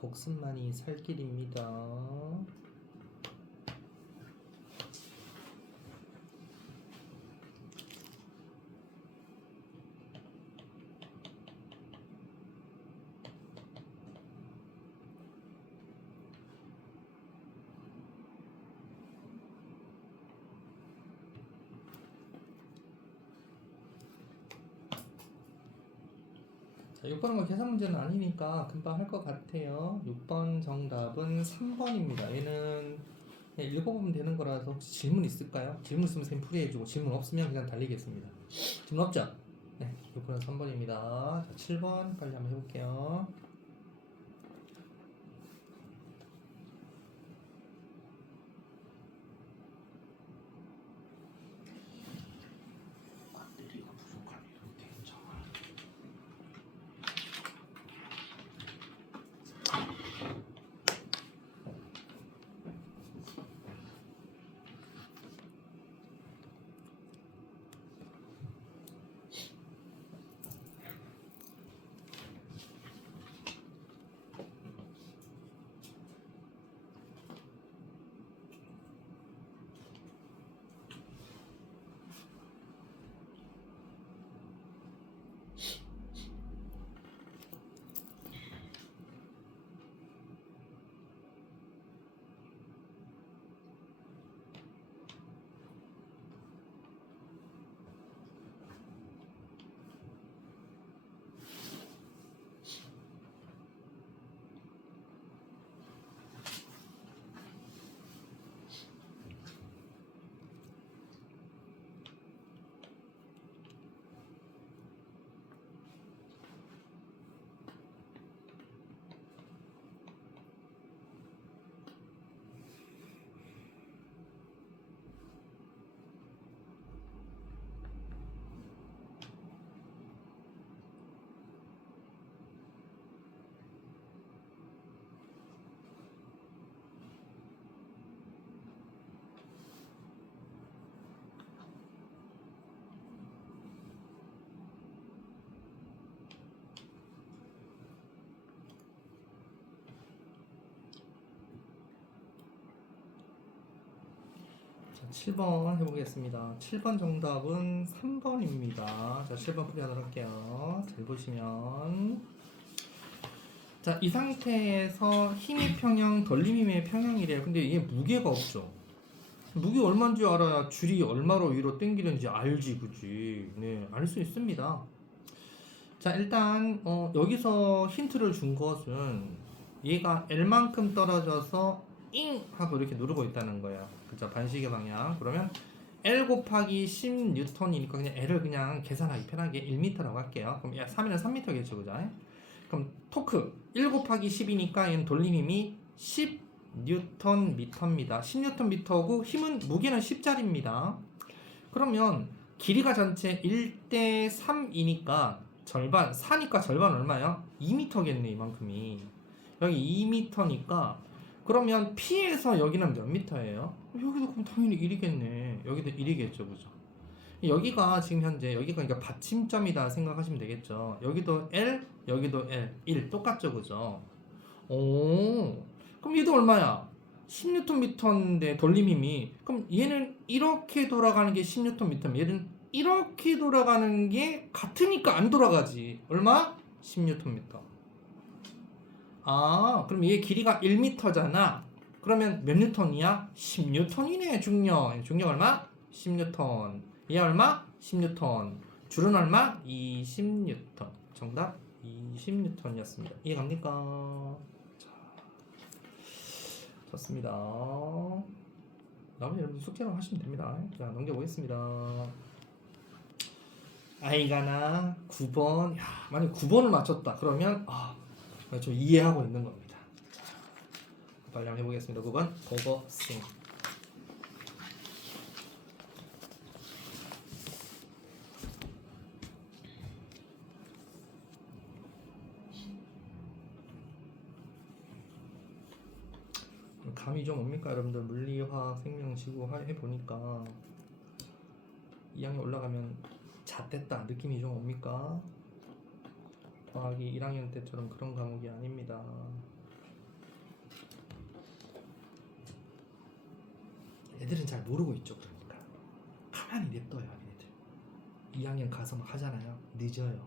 복습만이 살 길입니다. 자, 6번은 뭐 계산 문제는 아니니까 금방 할 것 같아요. 6번 정답은 3번입니다. 얘는 그냥 읽어보면 되는 거라서 혹시 질문 있을까요? 질문 있으면 쌤 풀이해주고 질문 없으면 그냥 달리겠습니다. 질문 없죠? 네, 6번은 3번입니다. 자, 7번 빨리 한번 해볼게요. 7번 해보겠습니다. 7번 정답은 3번입니다. 자, 7번 풀이하도록 할게요. 잘 보시면 자, 이 상태에서 힘의 평형, 덜림 힘의 평형이래요. 근데 이게 무게가 없죠. 무게 얼마인 줄 알아야 줄이 얼마로 위로 당기는지 알지, 그지? 네, 알 수 있습니다. 자, 일단 여기서 힌트를 준 것은 얘가 L만큼 떨어져서 잉 하고 이렇게 누르고 있다는 거야. 그죠? 반시계 방향. 그러면 L 곱하기 10N이니까 그냥 L을 그냥 계산하기 편하게 1m라고 할게요. 그럼 3이면 3m겠죠, 그죠? 그럼 토크 1 곱하기 10이니까 얘는 돌림힘이 10Nm입니다. 10Nm고 힘은 무게는 10짜리입니다. 그러면 길이가 전체 1대 3이니까 절반 4니까 절반 얼마야? 2m겠네, 이만큼이. 여기 2m니까 그러면 P에서 여기는 몇 미터예요? 여기도 그럼 당연히 1이겠네. 여기도 1이겠죠, 그죠? 여기가 지금 현재 여기가 그러니까 받침점이다 생각하시면 되겠죠. 여기도 L, 여기도 L, 1 똑같죠, 그죠? 오, 그럼 얘도 얼마야? 10Nm인데 돌림힘이 그럼 얘는 이렇게 돌아가는 게 10Nm, 얘는 이렇게 돌아가는 게 같으니까 안 돌아가지. 얼마? 10Nm. 아, 그럼 얘 길이가 1m잖아. 그러면 몇 뉴턴이야? 10N이네, 중력. 중력 얼마? 10N. 얘 얼마? 10N. 줄은 얼마? 20N. 정답 20N이었습니다. 이해갑니까? 자, 좋습니다. 나머지 여러분 숙제로 하시면 됩니다. 자, 넘겨보겠습니다. 아이가나 9번. 야, 만약 9번을 맞췄다. 그러면 좀 이해하고 있는 겁니다. 자, 빨리 한번 해보겠습니다. 9번 보거싱. 감이 좀 옵니까, 여러분들? 물리, 화학, 생명, 지구 해보니까 2학년 올라가면 잣됐다 느낌이 좀 옵니까? 과학이 1학년 때처럼 그런 과목이 아닙니다. 애들은 잘 모르고 있죠. 그러니까 가만히 냅둬요, 얘네들. 2학년 가서 막 하잖아요. 늦어요.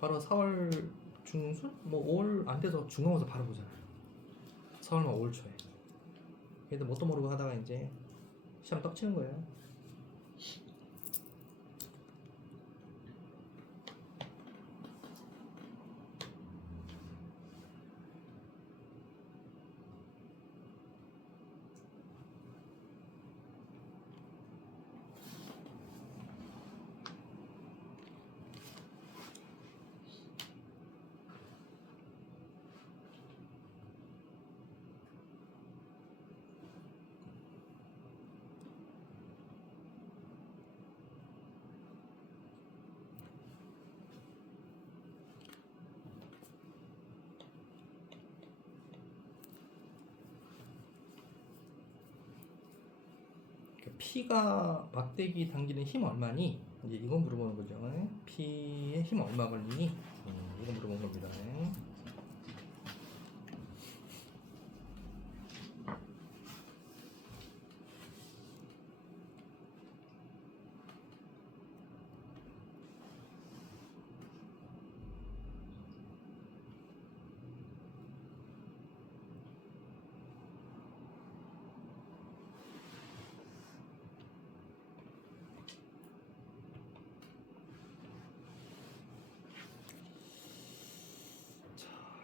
바로 4월 중순? 뭐 5월 안 돼서 중간고사 바로 보잖아요. 4월만 5월 초에. 얘들 뭣도 모르고 하다가 이제 시험 떡치는 거예요. P가 막대기 당기는 힘 얼마니? 이제 이건 물어보는 거죠. P의 힘 얼마 걸리니? 이건 물어보는 겁니다.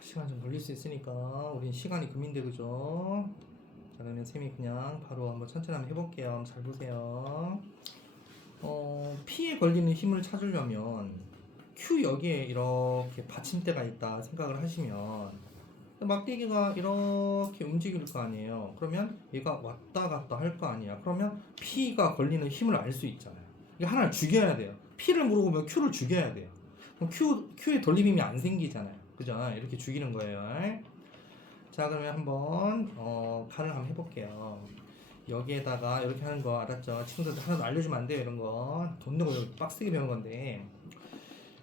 시간 좀 걸릴 수 있으니까 우린 시간이 금인데, 그죠? 자, 그러면 쌤이 그냥 바로 한번 천천히 한번 해볼게요. 잘 보세요. P에 걸리는 힘을 찾으려면 Q 여기에 이렇게 받침대가 있다 생각을 하시면 막대기가 이렇게 움직일 거 아니에요. 그러면 얘가 왔다 갔다 할 거 아니야. 그러면 P가 걸리는 힘을 알 수 있잖아요. 이거 하나를 죽여야 돼요. P를 물어보면 Q를 죽여야 돼요. 그럼 Q에 돌림힘이 안 생기잖아요. 그죠? 이렇게 죽이는 거예요. 자, 그러면 한번 가를 한번 해볼게요. 여기에다가 이렇게 하는 거 알았죠? 친구들한테 하나도 알려주면 안 돼요. 이런 거 돈 내고 빡세게 배운 건데.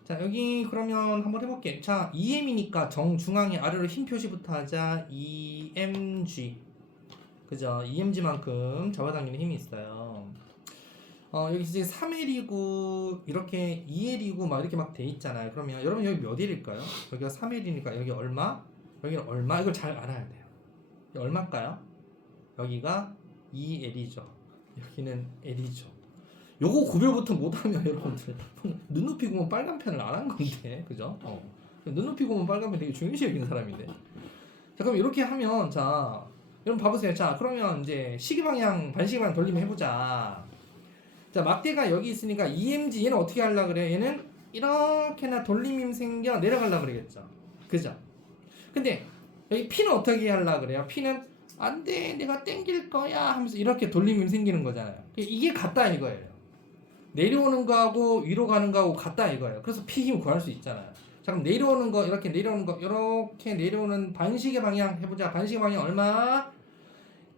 자, 여기 그러면 한번 해볼게. 자, EM이니까 정중앙에 아래로 힘 표시부터 하자. EMG. 그죠? EMG만큼 잡아당기는 힘이 있어요. 여기 이제 3L이고 이렇게 2L이고 막 이렇게 막 돼 있잖아요. 그러면 여러분 여기 몇 L일까요? 여기가 3L이니까 여기 얼마? 여기는 얼마? 이걸 잘 알아야 돼요. 여기 얼마일까요? 여기가 2L이죠. 여기는 L이죠. 요거 구별부터 못하면 여러분들 눈높이 구면 빨간 펜을 안 한 건데, 그죠? 눈높이 구면 빨간 펜 되게 중요시 여기는 사람인데. 자, 그럼 이렇게 하면, 자, 여러분 봐보세요. 자, 그러면 이제 시계 방향, 반시계 방향 돌리면 해보자. 자, 막대가 여기 있으니까 EMG 얘는 어떻게 하려고 그래? 얘는 이렇게나 돌림이 생겨 내려가려고 그러겠죠. 그죠? 근데 여기 P는 어떻게 하려고 그래요? P는 안 돼, 내가 땡길 거야 하면서 이렇게 돌림이 생기는 거잖아요. 이게 같다 이거예요. 내려오는 거하고 위로 가는 거하고 같다 이거예요. 그래서 P 힘 구할 수 있잖아요. 자, 그럼 내려오는 거 이렇게 내려오는 거 이렇게 내려오는 반시계 방향 해보자. 반시계 방향 얼마?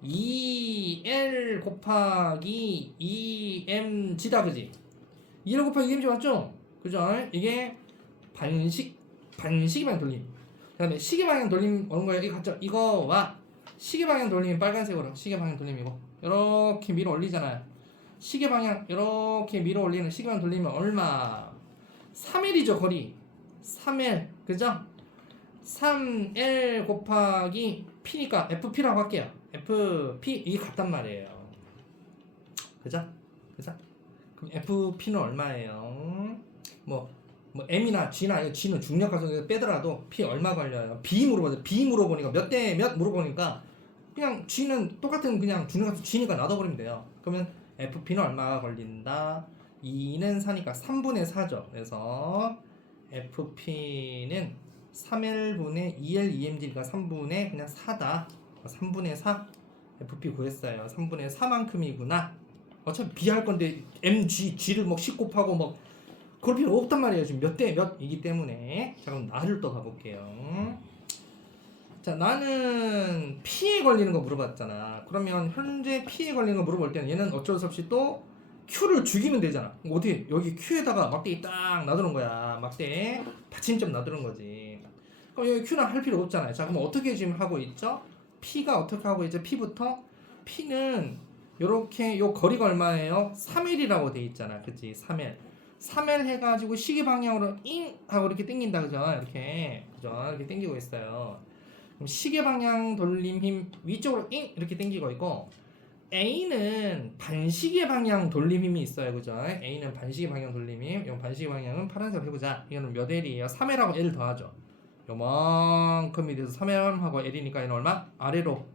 2L 곱하기 2mg다, 그지? 2L 곱하기 2mg 맞죠? 그죠? 이게 반시계 방향 돌림. 그 다음에 시계 방향 돌림 어느 거예요? 이거 같죠? 이거와 시계 방향 돌림이 빨간색으로 시계 방향 돌림이고 이렇게 밀어 올리잖아요. 시계 방향 이렇게 밀어 올리는 시계 방향 돌리면 얼마? 3L이죠, 거리. 3L, 그죠? 3L 곱하기 P니까 FP라고 할게요. FP 이게 같단 말이에요. 그죠? 그죠? 그럼 FP는 얼마예요? 뭐 M이나 G나 이거 G는 중력 가속에서 빼더라도 P 얼마 걸려요? B 물어보죠. B 물어보니까 몇 대 몇 물어보니까 그냥 G는 똑같은 그냥 중력 가속 G니까 놔둬버리면 돼요. 그러면 FP는 얼마가 걸린다? 2는 4니까 3분의 4죠. 그래서 FP는 3L분의 2L EMG니까 3분의 그냥 4다. 3분의 4 FP 구했어요. 3분의 4만큼이구나. 어차피 B 할 건데 MG, G를 뭐 10 곱하고 뭐 그럴 필요 없단 말이에요. 지금 몇 대 몇이기 때문에. 자, 그럼 나를 또 가볼게요. 자, 나는 P에 걸리는 거 물어봤잖아. 그러면 현재 P에 걸리는 거 물어볼 때는 얘는 어쩔 수 없이 또 Q를 죽이면 되잖아. 어떻게 여기 Q에다가 막대기 딱 놔두는 거야. 막대 받침점 놔두는 거지. 그럼 여기 Q는 할 필요 없잖아요. 자, 그럼 어떻게 지금 하고 있죠? P가 어떻게 하고 있죠? P부터 P는 요렇게 요 거리가 얼마예요? 3L이라고 돼 있잖아. 그치? 3L. 3L 해가지고 시계 방향으로 잉 하고 이렇게 당긴다, 그죠? 이렇게, 그죠? 이렇게 당기고 있어요. 그럼 시계 방향 돌림 힘 위쪽으로 잉 이렇게 당기고 있고, A는 반시계 방향 돌림 힘이 있어요, 그죠? A는 반시계 방향 돌림 힘. 이 반시계 방향은 파란색으로 해보자. 이거는 몇 L이에요? 3L하고 L 더하죠. 요만큼이 돼서 3L하고 L이니까 얘는 얼마? 아래로.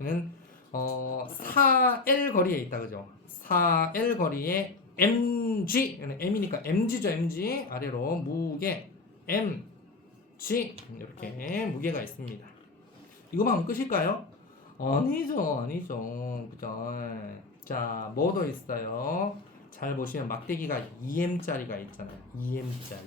얘는 4L 거리에 있다, 그죠? 4L 거리에 mg, m이니까 mg죠, mg. 아래로 무게 mg 이렇게 무게가 있습니다. 이거만 하면 끝일까요? 아니죠, 그죠? 자, 뭐도 있어요? 잘 보시면 막대기가 2m짜리가 있잖아요. 2m짜리.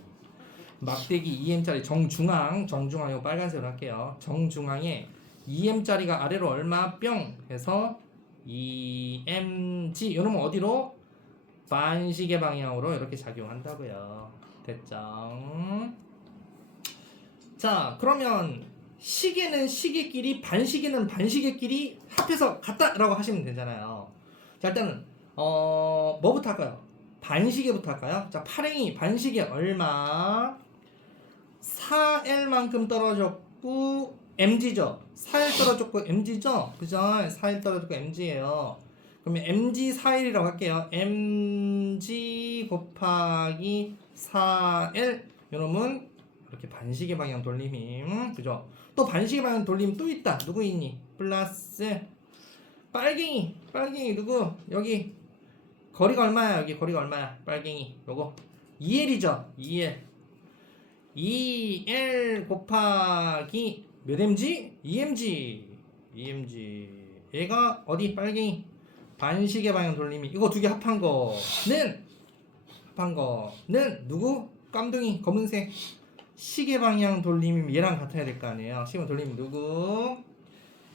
막대기 2m짜리 정중앙 이거 빨간색으로 할게요. 정중앙에 2m짜리가 아래로 얼마 뿅 해서 2mg. 이러면 어디로? 반시계 방향으로 이렇게 작용한다고요. 됐죠? 자, 그러면 시계는 시계끼리, 반시계는 반시계끼리 합해서 같다라고 하시면 되잖아요. 자, 일단은 뭐부터 할까요? 반시계부터 할까요? 자, 파랭이 반시계 얼마? 4L만큼 떨어졌고 mg죠. 4L 떨어졌고 mg죠. 그죠? 4L 떨어졌고 mg예요. 그러면 mg 4L이라고 할게요. mg 곱하기 4L. 요놈은 이렇게 반시계 방향 돌림 힘. 그죠? 또 반시계 방향 돌림 또 있다. 누구 있니? 플러스 빨갱이 누구? 여기 거리가 얼마야? 여기 거리가 얼마야? 빨갱이 요거 2L이죠. 2L 곱하기 몇 mg? 2mg. 얘가 어디? 빨갱이 반시계 방향 돌림이 이거 두 개 합한 거는 누구? 깜둥이 검은색 시계 방향 돌림이 얘랑 같아야 될 거 아니에요. 시계 방향 돌림이 누구?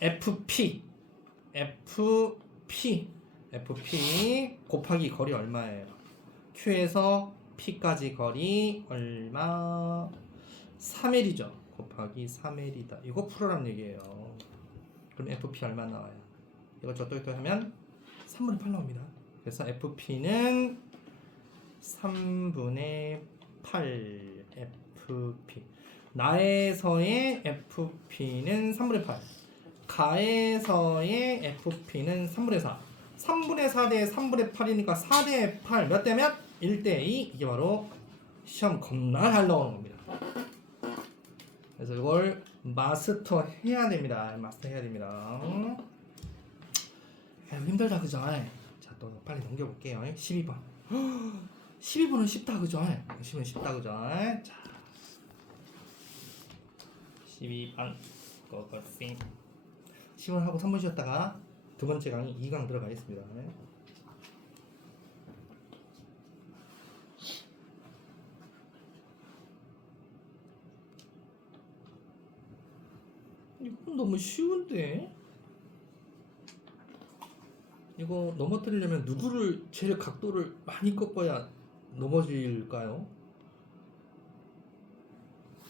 FP 곱하기 거리 얼마예요? Q에서 P까지 거리 얼마? 3L이죠. 곱하기 3L이다. 이거 풀어란 얘기예요. 그럼 FP 얼마 나와요? 이거 저또 하면 3분의 8 나옵니다. 그래서 FP는 3분의 8 FP. 나에서의 FP는 3분의 8. 가에서의 FP는 3분의 4. 3분의 4 대 3분의 8이니까 4 대 8 몇 대 몇? 1대 2. 이게 바로 시험 겁나 잘 나오는 겁니다. 그래서 이걸 마스터 해야 됩니다. 마스터 해야 됩니다. 힘들다 그죠? 자, 또 빨리 넘겨볼게요. 12번. 12번은 쉽다 그죠? 12번은 쉽다 그죠? 자, 12번 고고싱. 10번 하고 3번 쉬었다가 두 번째 강의 2강 들어가겠습니다. 이건 너무 쉬운데? 이거 넘어뜨리려면 누구를 제일 각도를 많이 꺾어야 넘어질까요?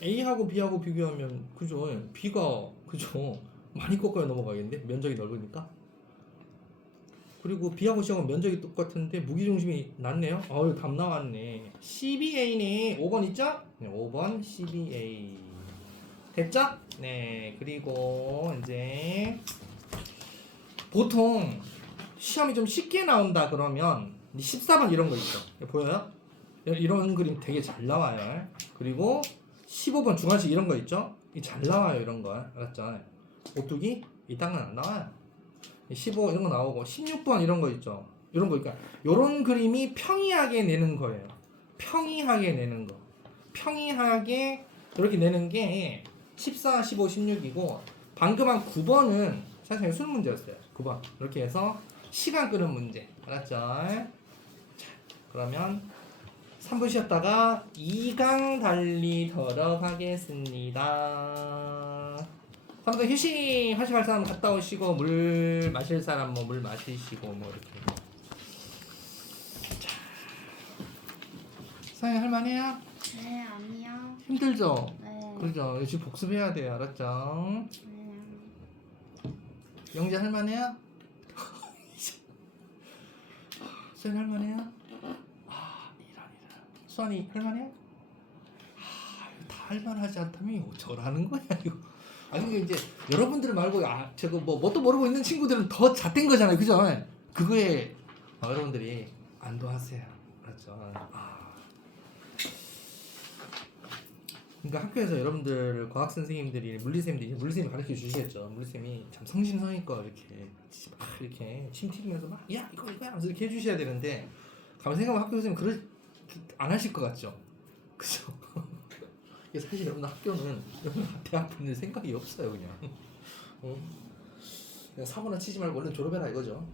A하고 B하고 비교하면 그죠? B가 그죠? 많이 꺾어야 넘어가겠는데? 면적이 넓으니까. 그리고 B하고 C하고 면적이 똑같은데 무게중심이 낮네요. 어우 답 나왔네. CBA네. 5번 있죠? 네, 5번 CBA 됐죠? 네, 그리고 이제 보통 시험이 좀 쉽게 나온다 그러면 14번 이런 거 있죠. 보여요? 이런 그림 되게 잘 나와요. 그리고 15번 중간식 이런 거 있죠? 잘 나와요. 이런 거 알았죠? 오뚜기 이딴 건 안 나와요. 15 이런 거 나오고 16번 이런 거 있죠. 이런 거 그러니까 이런 그림이 평이하게 내는 거예요. 평이하게 내는 거. 평이하게 이렇게 내는 게 14, 15, 16이고 방금 한 9번은 사실 수능 문제였어요. 9번 이렇게 해서 시간 끄는 문제 알았죠? 자, 그러면 3분 쉬었다가 2강 달리도록 하겠습니다. 3분 휴식 하실 사람 갔다 오시고 물 마실 사람 뭐 물 마시시고 뭐 이렇게. 자, 사연 할만해요? 네, 아니요. 힘들죠? 네. 그렇죠. 지금 복습해야 돼요. 알았죠? 네. 영재 할만해요? 수현 할만해요? 이런. 수환이 할만해요? 이거 다 할만하지 않다면 이거 저라는 거야 이거. 아니 이게 이제 여러분들 말고 저거 뭣도 모르고 있는 친구들은 더 잣된 거잖아요, 그죠? 그거에 여러분들이 안도하세요, 알았죠? 그러니까 학교에서 여러분들 과학 선생님들이 물리쌤이 가르쳐 주시겠죠. 물리쌤이 참 성심성의껏 이렇게 침 튀기면서 막 야 이거야 하면서 이렇게 해주셔야 되는데 가만 생각하면 학교 선생님 안 하실 것 같죠. 그죠? 사실 여러분 학교는 여러분 대학 보낼 생각이 없어요 그냥. 그냥 사고나 치지 말고 얼른 졸업해라 이거죠.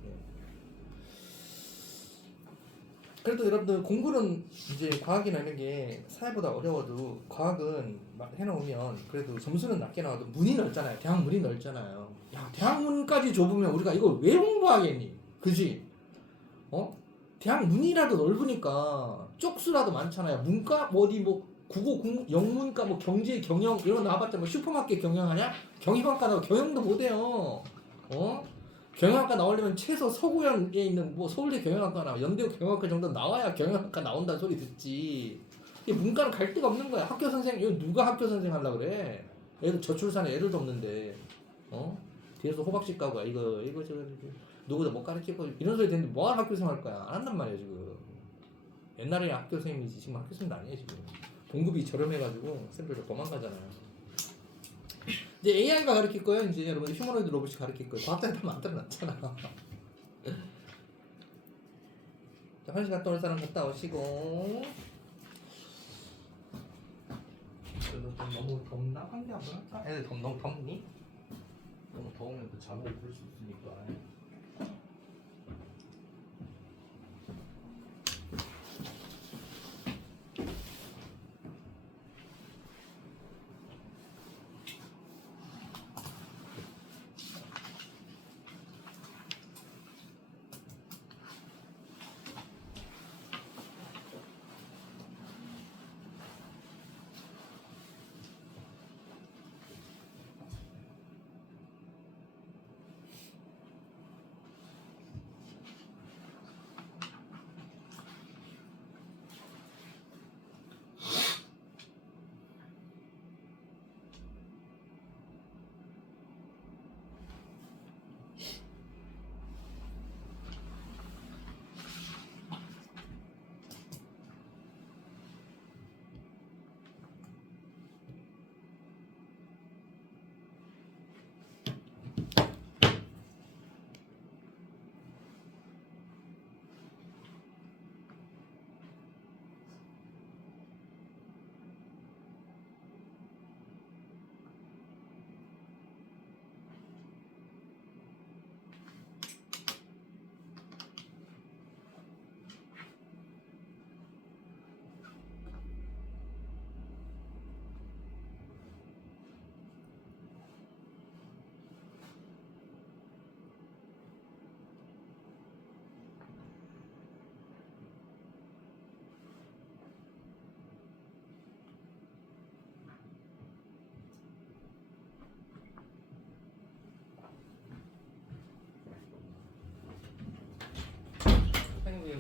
그래도 여러분들 공부는 이제 과학이나 이런 게 사회보다 어려워도 과학은 막 해놓으면 그래도 점수는 낮게 나와도 문이 넓잖아요. 대학 문이 넓잖아요. 야 대학 문까지 좁으면 우리가 이걸 왜 공부하겠니? 그지? 대학 문이라도 넓으니까 쪽수라도 많잖아요. 문과 어디 국어 영문과 경제 경영 이런 거 나와봤자 슈퍼마켓 경영하냐? 경영학과 나와 경영도 못해요. 경영학과 나오려면 최소 서구역에 있는 서울대 경영학과 나와 연대 경영학과 정도 나와야 경영학과 나온다는 소리 듣지. 이 문과는 갈 데가 없는 거야. 학교 선생 이거 누가 학교 선생 하려고 그래? 애들 저출산에 애들도 없는데 뒤에서 호박씨 까고 이거 저 누구도 못 가르치고 이런 소리 듣는데 뭐하러 학교 생활 할 거야? 안 한단 말이야 지금. 옛날에 학교 선생님이지 지금 학교 선생님 아니에요 지금. 봉급이 저렴해가지고 쌤들 도망가잖아요. 이제 AI가 가르칠 거예요. 이제 여러분 휴머노이드 로봇이 가르칠 거예요. 과학자가 다 만들어놨잖아. 자, 화장실 갔다 올 사람 갔다 오시고. 그래도 좀 너무 덥나? 환기 한번 할까? 애들 너무 덥니? 너무 더우면 또 잠을 들 수 있으니까.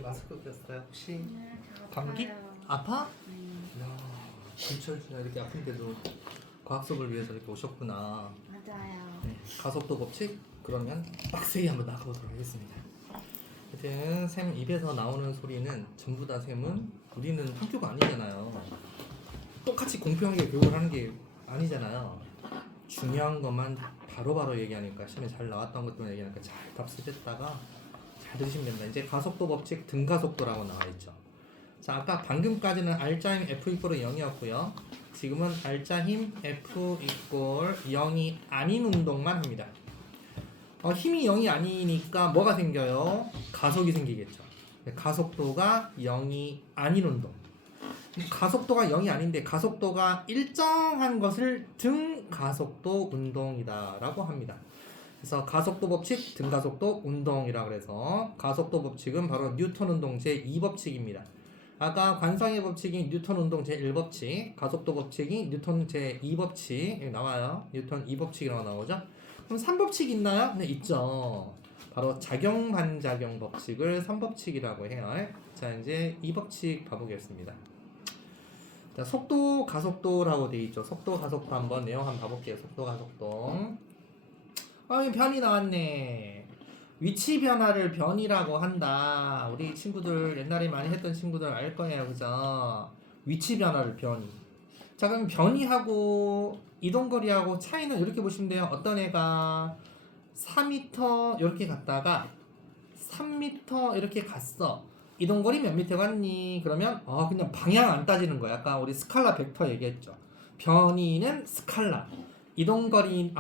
마스크 꼈어요. 혹시 네, 감기? 아파요. 아파? 네, 야, 김철 씨가 이렇게 아픈데도 과학 수업을 위해서 이렇게 오셨구나. 맞아요. 네, 가속도 법칙? 그러면 빡세게 한번 나가보도록 하겠습니다. 하여튼 샘 입에서 나오는 소리는 전부 다 샘은 우리는 학교가 아니잖아요. 똑같이 공평하게 교육을 하는 게 아니잖아요. 중요한 것만 바로바로 얘기하니까 시험에 잘 나왔던 것들만 얘기하니까 잘 답습했다가 잘 들으시면 됩니다. 이제 가속도 법칙 등가속도라고 나와 있죠. 자, 아까 방금까지는 알짜 힘 F 이퀄 0이었고요. 지금은 알짜 힘 F 이퀄 0이 아닌 운동만 합니다. 힘이 0이 아니니까 뭐가 생겨요? 가속이 생기겠죠. 가속도가 0이 아닌 운동. 가속도가 0이 아닌데 가속도가 일정한 것을 등가속도 운동이다라고 합니다. 그래서 가속도 법칙, 등가속도 운동이라고 해서 가속도 법칙은 바로 뉴턴 운동 제2법칙입니다. 아까 관성의 법칙이 뉴턴 운동 제1법칙, 가속도 법칙이 뉴턴 제2법칙 나와요. 뉴턴 2법칙이라고 나오죠. 그럼 3법칙 있나요? 네, 있죠. 바로 작용 반작용 법칙을 3법칙이라고 해요. 자, 이제 2법칙 봐보겠습니다. 자, 속도 가속도라고 돼 있죠. 속도 가속도 한번 내용 한번 봐볼게요. 속도 가속도. 변이 나왔네. 위치 변화를 변이라고 한다. 우리 친구들 옛날에 많이 했던 친구들 알 거예요, 그죠? 위치 변화를 변이. 자, 그럼 변이하고 이동거리하고 차이는 이렇게 보시면 돼요. 어떤 애가 4m 이렇게 갔다가 3m 이렇게 갔어. 이동거리 몇 미터 갔니? 그러면 그냥 방향 안 따지는 거야. 아까 우리 스칼라 벡터 얘기했죠. 변이는 스칼라. 이동거리는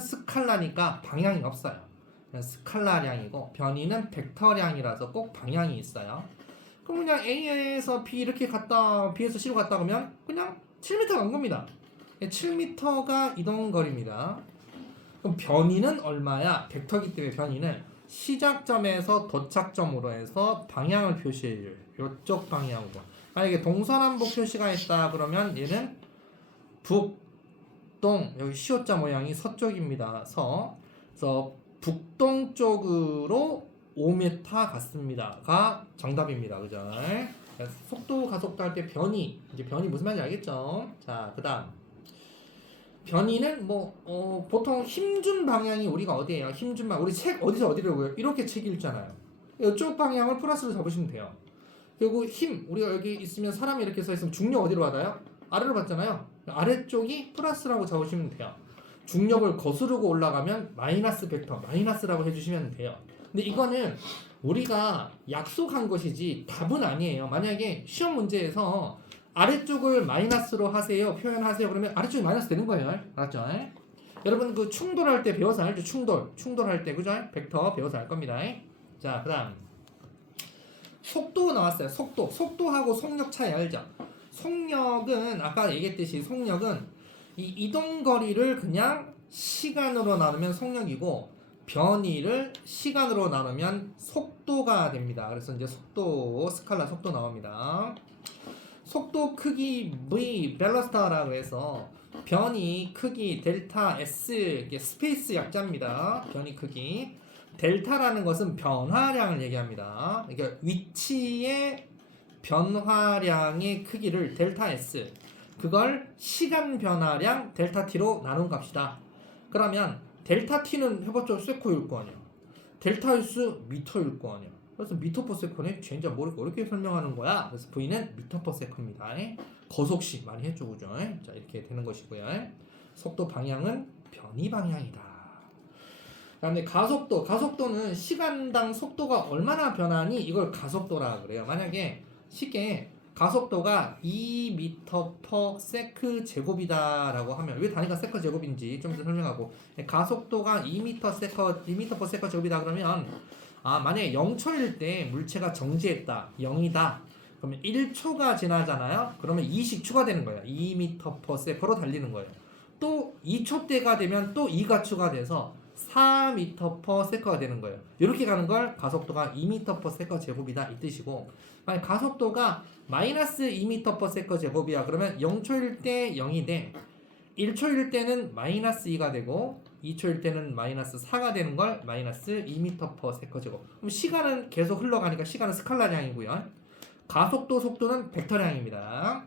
스칼라니까 방향이 없어요. 스칼라량이고 변이는 벡터량이라서 꼭 방향이 있어요. 그럼 그냥 A에서 B 이렇게 갔다 B에서 C로 갔다 그러면 그냥 7m 간 겁니다. 7m가 이동거리입니다. 그럼 변이는 얼마야? 벡터기 때문에 변이는 시작점에서 도착점으로 해서 방향을 표시해요. 이쪽 방향으로. 만약에 동서남북 표시가 있다 그러면 얘는 북동, 여기 시옷자 모양이 서쪽입니다. 그래서 북동 쪽으로 5m 갔습니다가 정답입니다. 그죠? 속도 가속도 할 때 변이, 이제 변이 무슨 말인지 알겠죠? 자, 그 다음 변이는 보통 힘준 방향이 우리가 어디예요? 힘준 방향. 우리 책 어디서 어디로 보여요? 이렇게 책 읽잖아요. 이쪽 방향을 플러스로 잡으시면 돼요. 그리고 힘, 우리가 여기 있으면 사람이 이렇게 서 있으면 중력 어디로 받아요? 아래로 받잖아요. 아래쪽이 플러스라고 잡으시면 돼요. 중력을 거스르고 올라가면 마이너스 벡터, 마이너스라고 해주시면 돼요. 근데 이거는 우리가 약속한 것이지 답은 아니에요. 만약에 시험 문제에서 아래쪽을 마이너스로 하세요, 표현하세요. 그러면 아래쪽이 마이너스 되는 거예요. 알았죠? 여러분 그 충돌할 때 배워서 알죠? 충돌할 때 그죠? 벡터 배워서 알 겁니다. 자, 그다음 속도 나왔어요. 속도하고 속력 차이 알죠? 속력은 아까 얘기했듯이 속력은 이 이동거리를 그냥 시간으로 나누면 속력이고 변이를 시간으로 나누면 속도가 됩니다. 그래서 이제 속도 스칼라 속도 나옵니다. 속도 크기 V 벨로스타라고 해서 변이 크기 델타 S 이게 스페이스 약자입니다. 변이 크기 델타라는 것은 변화량을 얘기합니다. 그러니까 위치의 변화량의 크기를 델타 S 그걸 시간 변화량 델타 T로 나눈 값이다. 그러면 델타 T는 해봤자 세코일 거 아니야. 델타 S 미터일 거 아니야. 그래서 미터 퍼 세컨에 진짜 모르고 이렇게 설명하는 거야. 그래서 V는 미터 퍼 세컨입니다. 거속시 많이 했죠, 그죠? 자, 이렇게 되는 것이고요. 속도 방향은 변이 방향이다. 그다음에 가속도는 시간당 속도가 얼마나 변하니 이걸 가속도라 그래요. 만약에 쉽게 가속도가 2m/s 제곱이다라고 하면 왜 단위가 세컨 제곱인지 좀 더 설명하고 가속도가 2m/s 제곱이다 그러면 만약에 0초일 때 물체가 정지했다 0이다 그러면 1초가 지나잖아요. 그러면 2씩 추가되는 거예요. 2m/s로 달리는 거예요. 또 2초 때가 되면 또 2가 추가돼서 4m/s가 되는 거예요. 이렇게 가는 걸 가속도가 2m/s 제곱이다 이 뜻이고 만약 가속도가 마이너스 2m/s 제곱이야 그러면 0초일 때 0이 돼 1초일 때는 마이너스 2가 되고 2초일 때는 마이너스 4가 되는 걸 마이너스 2m/s 제곱. 그럼 시간은 계속 흘러가니까 시간은 스칼라량이고요. 가속도 속도는 벡터량입니다.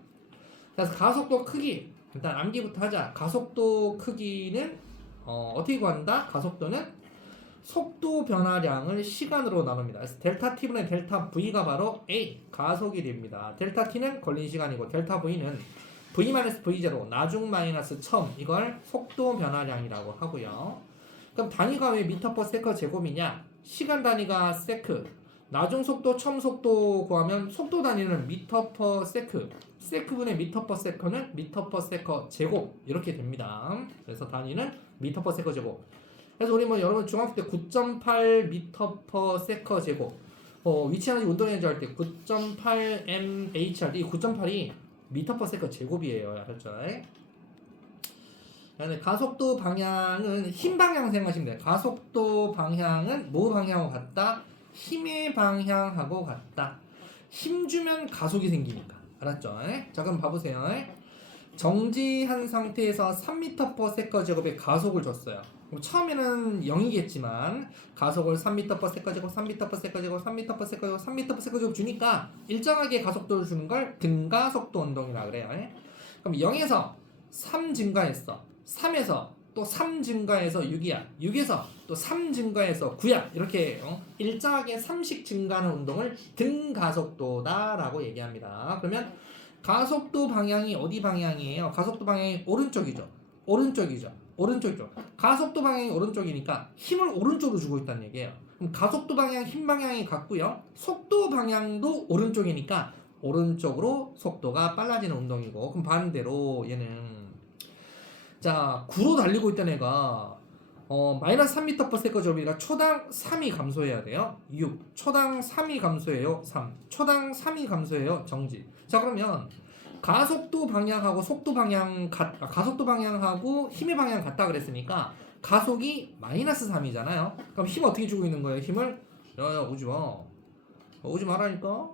그래서 가속도 크기 일단 암기부터 하자. 가속도 크기는 어떻게 구한다? 가속도는 속도 변화량을 시간으로 나눕니다. 그래서 델타 t분의 델타 v가 바로 a 가속이 됩니다. 델타 t는 걸린 시간이고 델타 v는 v-v0 나중 마이너스 1000 이걸 속도 변화량이라고 하고요. 그럼 단위가 왜 미터/세컨 제곱이냐? 시간 단위가 세크, 나중 속도 처음 속도 구하면 속도 단위는 미터/세크, 세크분의 미터/세컨은 미터/세컨 제곱 이렇게 됩니다. 그래서 단위는 미터/세컨 제곱. 그래서 우리 뭐 여러분 중학교 때 9.8 미터/세컨 제곱 위치에너지 운동에너지 할 때 9.8 mH 할 때 이 9.8이 미터/세컨 제곱이에요. 아셨죠? 가속도 방향은 힘 방향 생각하시면 돼요. 가속도 방향은 뭐 방향하고 같다? 힘의 방향하고 같다. 힘 주면 가속이 생기니까. 알았죠? 자 그럼 봐보세요. 정지한 상태에서 3m/s 제곱의 가속을 줬어요. 그럼 처음에는 0이겠지만 가속을 3m/s 제곱, 3m/s 제곱, 3m/s 제곱, 3m/s 제곱 주니까 일정하게 가속도를 주는 걸 등가속도 운동이라 그래요. 그럼 0에서 3 증가했어. 3에서 또 3 증가해서 6이야. 6에서 또 3 증가해서 9야. 이렇게 일정하게 3씩 증가하는 운동을 등가속도다라고 얘기합니다. 그러면 가속도 방향이 어디 방향이에요? 가속도 방향이 오른쪽이죠. 오른쪽이죠. 가속도 방향이 오른쪽이니까 힘을 오른쪽으로 주고 있다는 얘기예요. 그럼 가속도 방향, 힘 방향이 같고요. 속도 방향도 오른쪽이니까 오른쪽으로 속도가 빨라지는 운동이고, 그럼 반대로 얘는 자 9로 달리고 있던 애가 마이너스 3m/s 제곱이니까 초당 3이 감소해야 돼요. 6. 초당 3이 감소해요. 3. 초당 3이 감소해요. 정지. 자 그러면 가속도 방향하고 속도 방향 가속도 방향하고 힘의 방향 같다 그랬으니까 가속이 마이너스 3이잖아요. 그럼 힘 어떻게 주고 있는 거예요? 힘을 야야 오지 마라니까.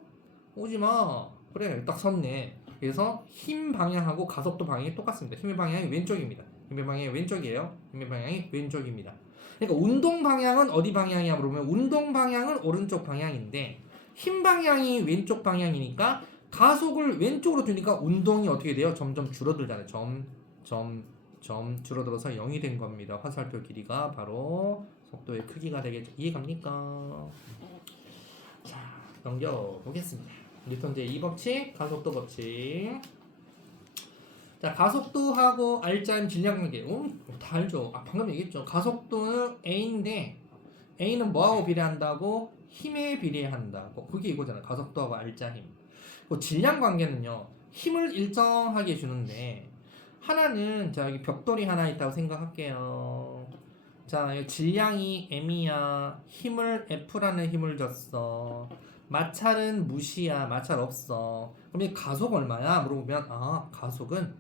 오지 마. 그래 딱 섰네. 그래서 힘 방향하고 가속도 방향이 똑같습니다. 힘의 방향이 왼쪽입니다. 힘의 방향이 왼쪽이에요. 힘의 방향이 왼쪽입니다. 그러니까 운동 방향은 어디 방향이야 물어보면 운동 방향은 오른쪽 방향인데 힘 방향이 왼쪽 방향이니까 가속을 왼쪽으로 두니까 운동이 어떻게 돼요? 점점 줄어들잖아요. 점 줄어들어서 0이 된 겁니다. 화살표 길이가 바로 속도의 크기가 되겠죠. 이해갑니까? 자 넘겨보겠습니다. 뉴턴 제2법칙 가속도 법칙. 자 가속도하고 알짜임 질량 관계 다 알죠. 방금 얘기했죠. 가속도는 A인데 A는 뭐하고 비례한다고? 힘에 비례한다고. 그게 이거잖아요. 가속도하고 알짜 힘. 그 질량 관계는요. 힘을 일정하게 주는데 하나는 자 여기 벽돌이 하나 있다고 생각할게요. 자 질량이 M이야. 힘을 F라는 힘을 줬어. 마찰은 무시야. 마찰 없어. 그럼 이 가속 얼마야? 물어보면 가속은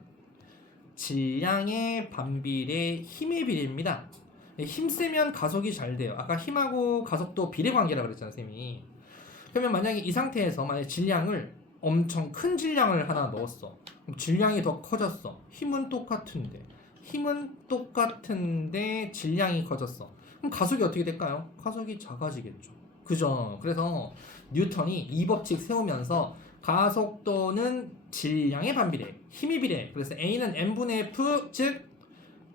질량의 반비례 힘의 비례입니다. 힘 세면 가속이 잘 돼요. 아까 힘하고 가속도 비례 관계라 그랬잖아 쌤이. 그러면 만약에 이 상태에서 만약에 질량을 엄청 큰 질량을 하나 넣었어. 그럼 질량이 더 커졌어. 힘은 똑같은데 질량이 커졌어. 그럼 가속이 어떻게 될까요? 가속이 작아지겠죠. 그죠? 그래서 뉴턴이 이 법칙 세우면서 가속도는 질량의 반비례, 힘의 비례. 그래서 A는 M분의 F, 즉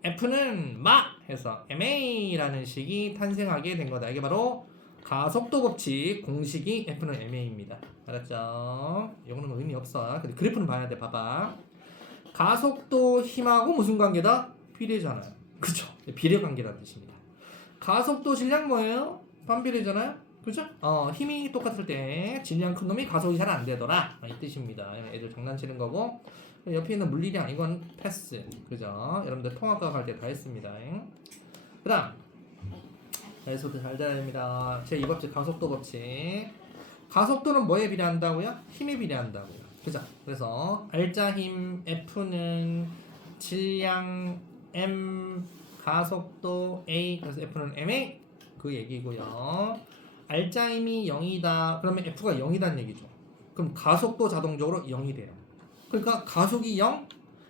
F는 마 해서 MA라는 식이 탄생하게 된 거다. 이게 바로 가속도 법칙 공식이 F는 MA입니다. 알았죠? 이거는 의미 없어. 근데 그래프는 봐야 돼. 봐봐. 가속도 힘하고 무슨 관계다? 비례잖아요. 그죠? 비례 관계라는 뜻입니다. 가속도 질량 뭐예요? 반비례잖아요. 그죠? 힘이 똑같을 때 질량 큰 놈이 가속이 잘 안 되더라. 이 뜻입니다. 애들 장난치는 거고. 옆에 있는 물리량 이건 패스. 그죠? 여러분들 통합과학 할 때 다 했습니다. 그 다음 에서도 잘 돼야 됩니다. 제2법칙 가속도 법칙. 가속도는 뭐에 비례한다고요? 힘에 비례한다고요. 그죠? 그래서 알짜 힘 F는 질량 M 가속도 A 그래서 F는 MA 그 얘기고요. 알짜 힘이 0이다. 그러면 F가 0이다는 얘기죠. 그럼 가속도 자동적으로 0이 돼요. 그러니까 가속이 0,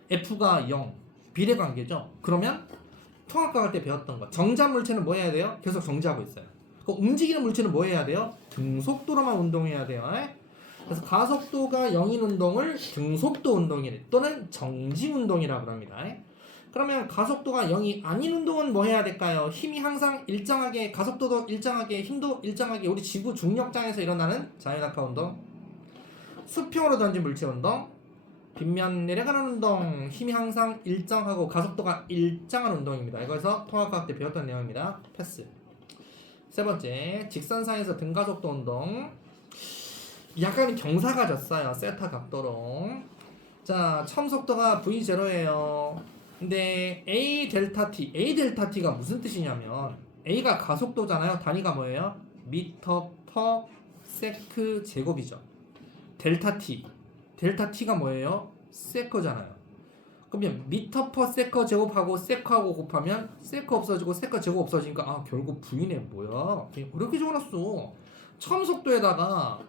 F가 0 비례관계죠. 그러면 통합과 할 때 배웠던 거. 정지한 물체는 뭐 해야 돼요? 계속 정지하고 있어요. 그 움직이는 물체는 뭐 해야 돼요? 등속도로만 운동해야 돼요. 그래서 가속도가 0인 운동을 등속도 운동이 또는 정지 운동이라고 합니다. 그러면 가속도가 0이 아닌 운동은 뭐 해야 될까요? 힘이 항상 일정하게, 가속도도 일정하게, 힘도 일정하게 우리 지구 중력장에서 일어나는 자유낙하 운동, 수평으로 던진 물체 운동, 빗면 내려가는 운동, 힘이 항상 일정하고 가속도가 일정한 운동입니다. 이거에서 통합과학 때 배웠던 내용입니다. 패스. 세 번째, 직선상에서 등가속도 운동. 약간 경사가 졌어요. 세타 각도로. 자, 처음 속도가 V0예요. 근데 A 델타 T가 무슨 뜻이냐면 A가 가속도잖아요. 단위가 뭐예요? 미터 퍼 세크 제곱이죠. 델타 T가 뭐예요? 세커잖아요. 그러면 미터 퍼 세커 제곱하고 세커하고 곱하면 세커 없어지고 세커 제곱 없어지니까 아 결국 V네 뭐야? 그렇게 적어놨어. 처음 속도에다가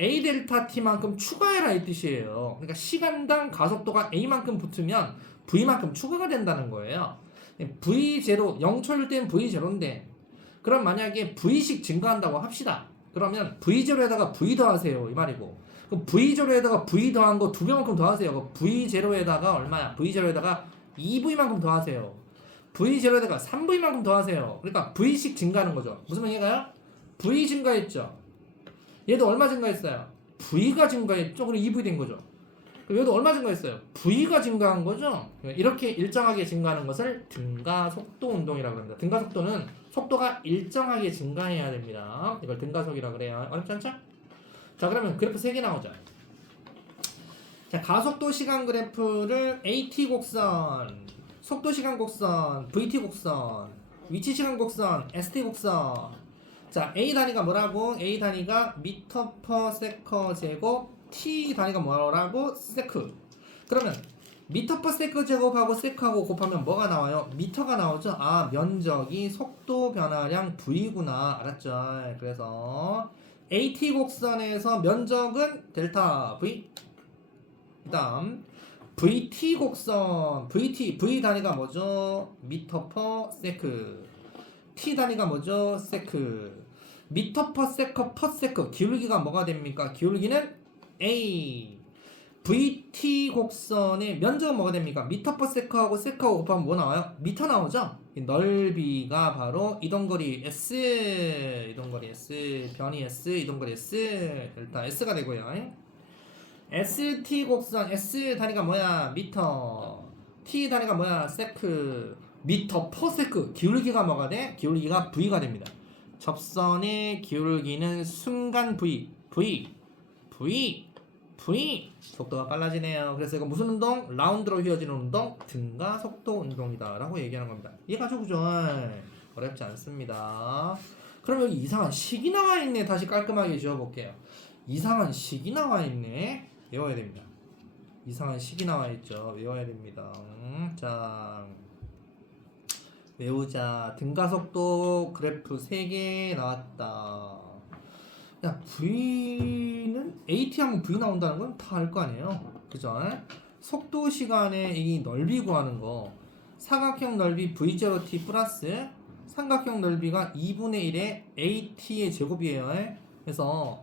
A 델타 T만큼 추가해라 이 뜻이에요. 그러니까 시간당 가속도가 A만큼 붙으면 V만큼 추가가 된다는 거예요. V0, 0초일 땐 V0인데 그럼 만약에 V씩 증가한다고 합시다. 그러면 V0에다가 V 더하세요 이 말이고 그럼 V0에다가 V 더한 거 2배만큼 더하세요. V0에다가 얼마야? V0에다가 2V만큼 더하세요. V0에다가 3V만큼 더하세요. 그러니까 V씩 증가하는 거죠. 무슨 말인가요? V 증가했죠. 얘도 얼마 증가했어요? V가 증가했죠. 그럼 2V 된 거죠. 얘도 얼마 증가했어요? V가 증가한 거죠. 이렇게 일정하게 증가하는 것을 등가속도 운동이라고 합니다. 등가속도는 속도가 일정하게 증가해야 됩니다. 이걸 등가속이라고 그래요. 어렵지 않죠? 자, 그러면 그래프 3개 나오죠. 자, 가속도 시간 그래프를 AT 곡선, 속도 시간 곡선, VT 곡선, 위치 시간 곡선, ST 곡선. 자, A 단위가 뭐라고? A 단위가 미터 퍼 세커 제곱, T 단위가 뭐라고? 세크. 그러면 미터 퍼 세커 제곱하고 세크하고 곱하면 뭐가 나와요? 미터가 나오죠? 아, 면적이 속도 변화량 V구나. 알았죠? 그래서 AT 곡선에서 면적은 델타 V. 그다음 VT 곡선, V 단위가 뭐죠? 미터 퍼 세크. T 단위가 뭐죠? 세크. 미터 퍼 세커 기울기가 뭐가 됩니까? 기울기는 A. VT 곡선의 면적은 뭐가 됩니까? 미터 퍼 세커하고 세커하고 곱하면 뭐 나와요? 미터 나오죠? 넓이가 바로 이동거리 S, 이동거리 S, 변이 S, 이동거리 S, 델타 S가 되고요. ST 곡선 S 단위가 뭐야? 미터. T 단위가 뭐야? 세크. 미터 퍼 세크. 기울기가 뭐가 돼? 기울기가 V가 됩니다. 접선의 기울기는 순간 V. 속도가 빨라지네요. 그래서 이거 무슨 운동? 라운드로 휘어지는 운동, 등가 속도 운동이다 라고 얘기하는 겁니다. 이해가죠? 그죠? 어렵지 않습니다. 그럼 여기 이상한 식이 나와 있네. 다시 깔끔하게 지워볼게요. 이상한 식이 나와 있네. 외워야 됩니다. 이상한 식이 나와 있죠. 외워야 됩니다. 자, 외우자. 등가속도 그래프 3개 나왔다. 야, V는 AT 하면 V 나온다는 건 다 알 거 아니에요. 그죠? 속도 시간의 이 넓이 구하는 거. 사각형 넓이 V0t 플러스 삼각형 넓이가 2분의 1의 AT의 제곱이에요. 그래서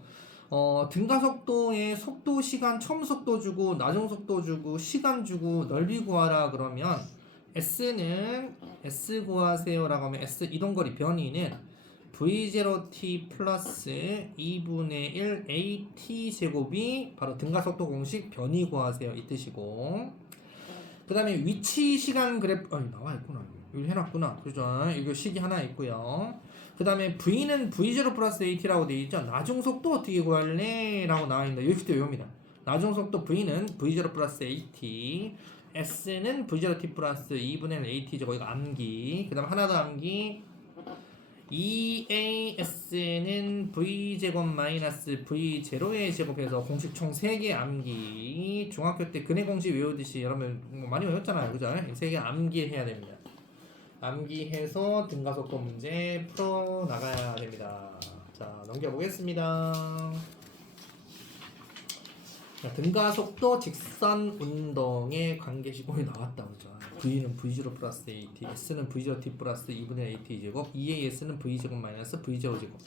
등가속도의 속도 시간 처음 속도 주고 나중 속도 주고 시간 주고 넓이 구하라 그러면 S는 S 구하세요 라고 하면 S 이동거리 변이는 V0t 플러스 2분의 1 AT 제곱이 바로 등가속도 공식 변이 구하세요 이 뜻이고, 그 다음에 위치 시간 그래프 나와 있구나. 여기 해놨구나. 그죠? 이거 식이 하나 있고요. 그 다음에 V는 V0 플러스 AT라고 되어 있죠. 나중 속도 어떻게 구할래? 라고 나와 있는데 여기서 외웁니다. 나중 속도 V는 V0 플러스 AT, S는 V0t 플러스 2분의 1 AT 제곱. 이거 암기. 그 다음 하나 더 암기. EAS는 V제곱 마이너스 V0의 제곱해서 공식 총 3개 암기. 중학교 때 근해 공식 외우듯이 여러분 많이 외웠잖아요. 그죠? 3개 암기해야 됩니다. 암기해서 등가속도 문제 풀어 나가야 됩니다. 자, 넘겨보겠습니다. 자, 등가속도 직선 운동의 관계식이 나왔다 그죠. V는 V0 플러스 AT, S는 V0T 플러스 2분의 AT 제곱, EAS는 V제곱 마이너스 V0 제곱.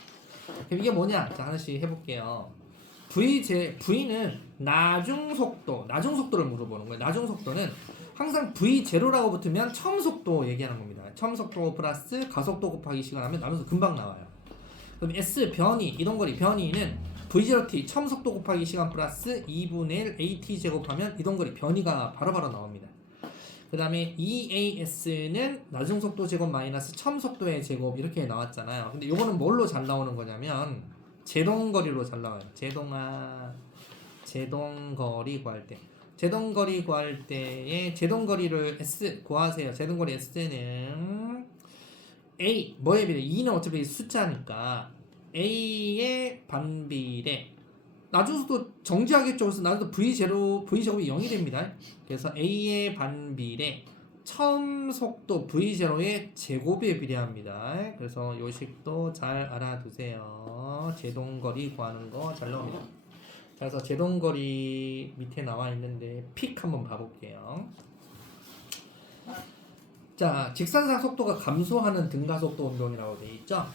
그럼 이게 뭐냐? 자, 하나씩 해볼게요. V는 나중속도를 물어보는 거예요. 나중속도는 항상 V0라고 붙으면 처음 속도 얘기하는 겁니다. 처음 속도 플러스 가속도 곱하기 시간 하면 나눠서 금방 나와요. 그럼 S 변이, 이동거리 변이는 V0t 처음 속도 곱하기 시간 플러스 2분의 1 AT 제곱하면 이동거리 변이가 바로바로 나옵니다. 그 다음에 EAS는 나중속도 제곱 마이너스 처음 속도의 제곱 이렇게 나왔잖아요. 근데 요거는 뭘로 잘 나오는 거냐면 제동거리로 잘 나와요. 제동거리 구할 때. 제동거리 구할 때에 제동거리를 S 구하세요. 제동거리 S는 A 뭐에 비례? 2는 어차피 숫자니까 A의 반비례 나중속도 정지하겠죠. 그래서 나중도 V제곱이 0이 됩니다. 그래서 A의 반비례 처음 속도 V0의 제곱에 비례합니다. 그래서 요 식도 잘 알아두세요. 제동거리 구하는 거 잘 나옵니다. 그래서 제동거리 밑에 나와 있는데 픽 한번 봐볼게요. 자, 직선상 속도가 감소하는 등가속도 운동이라고 되어 있죠.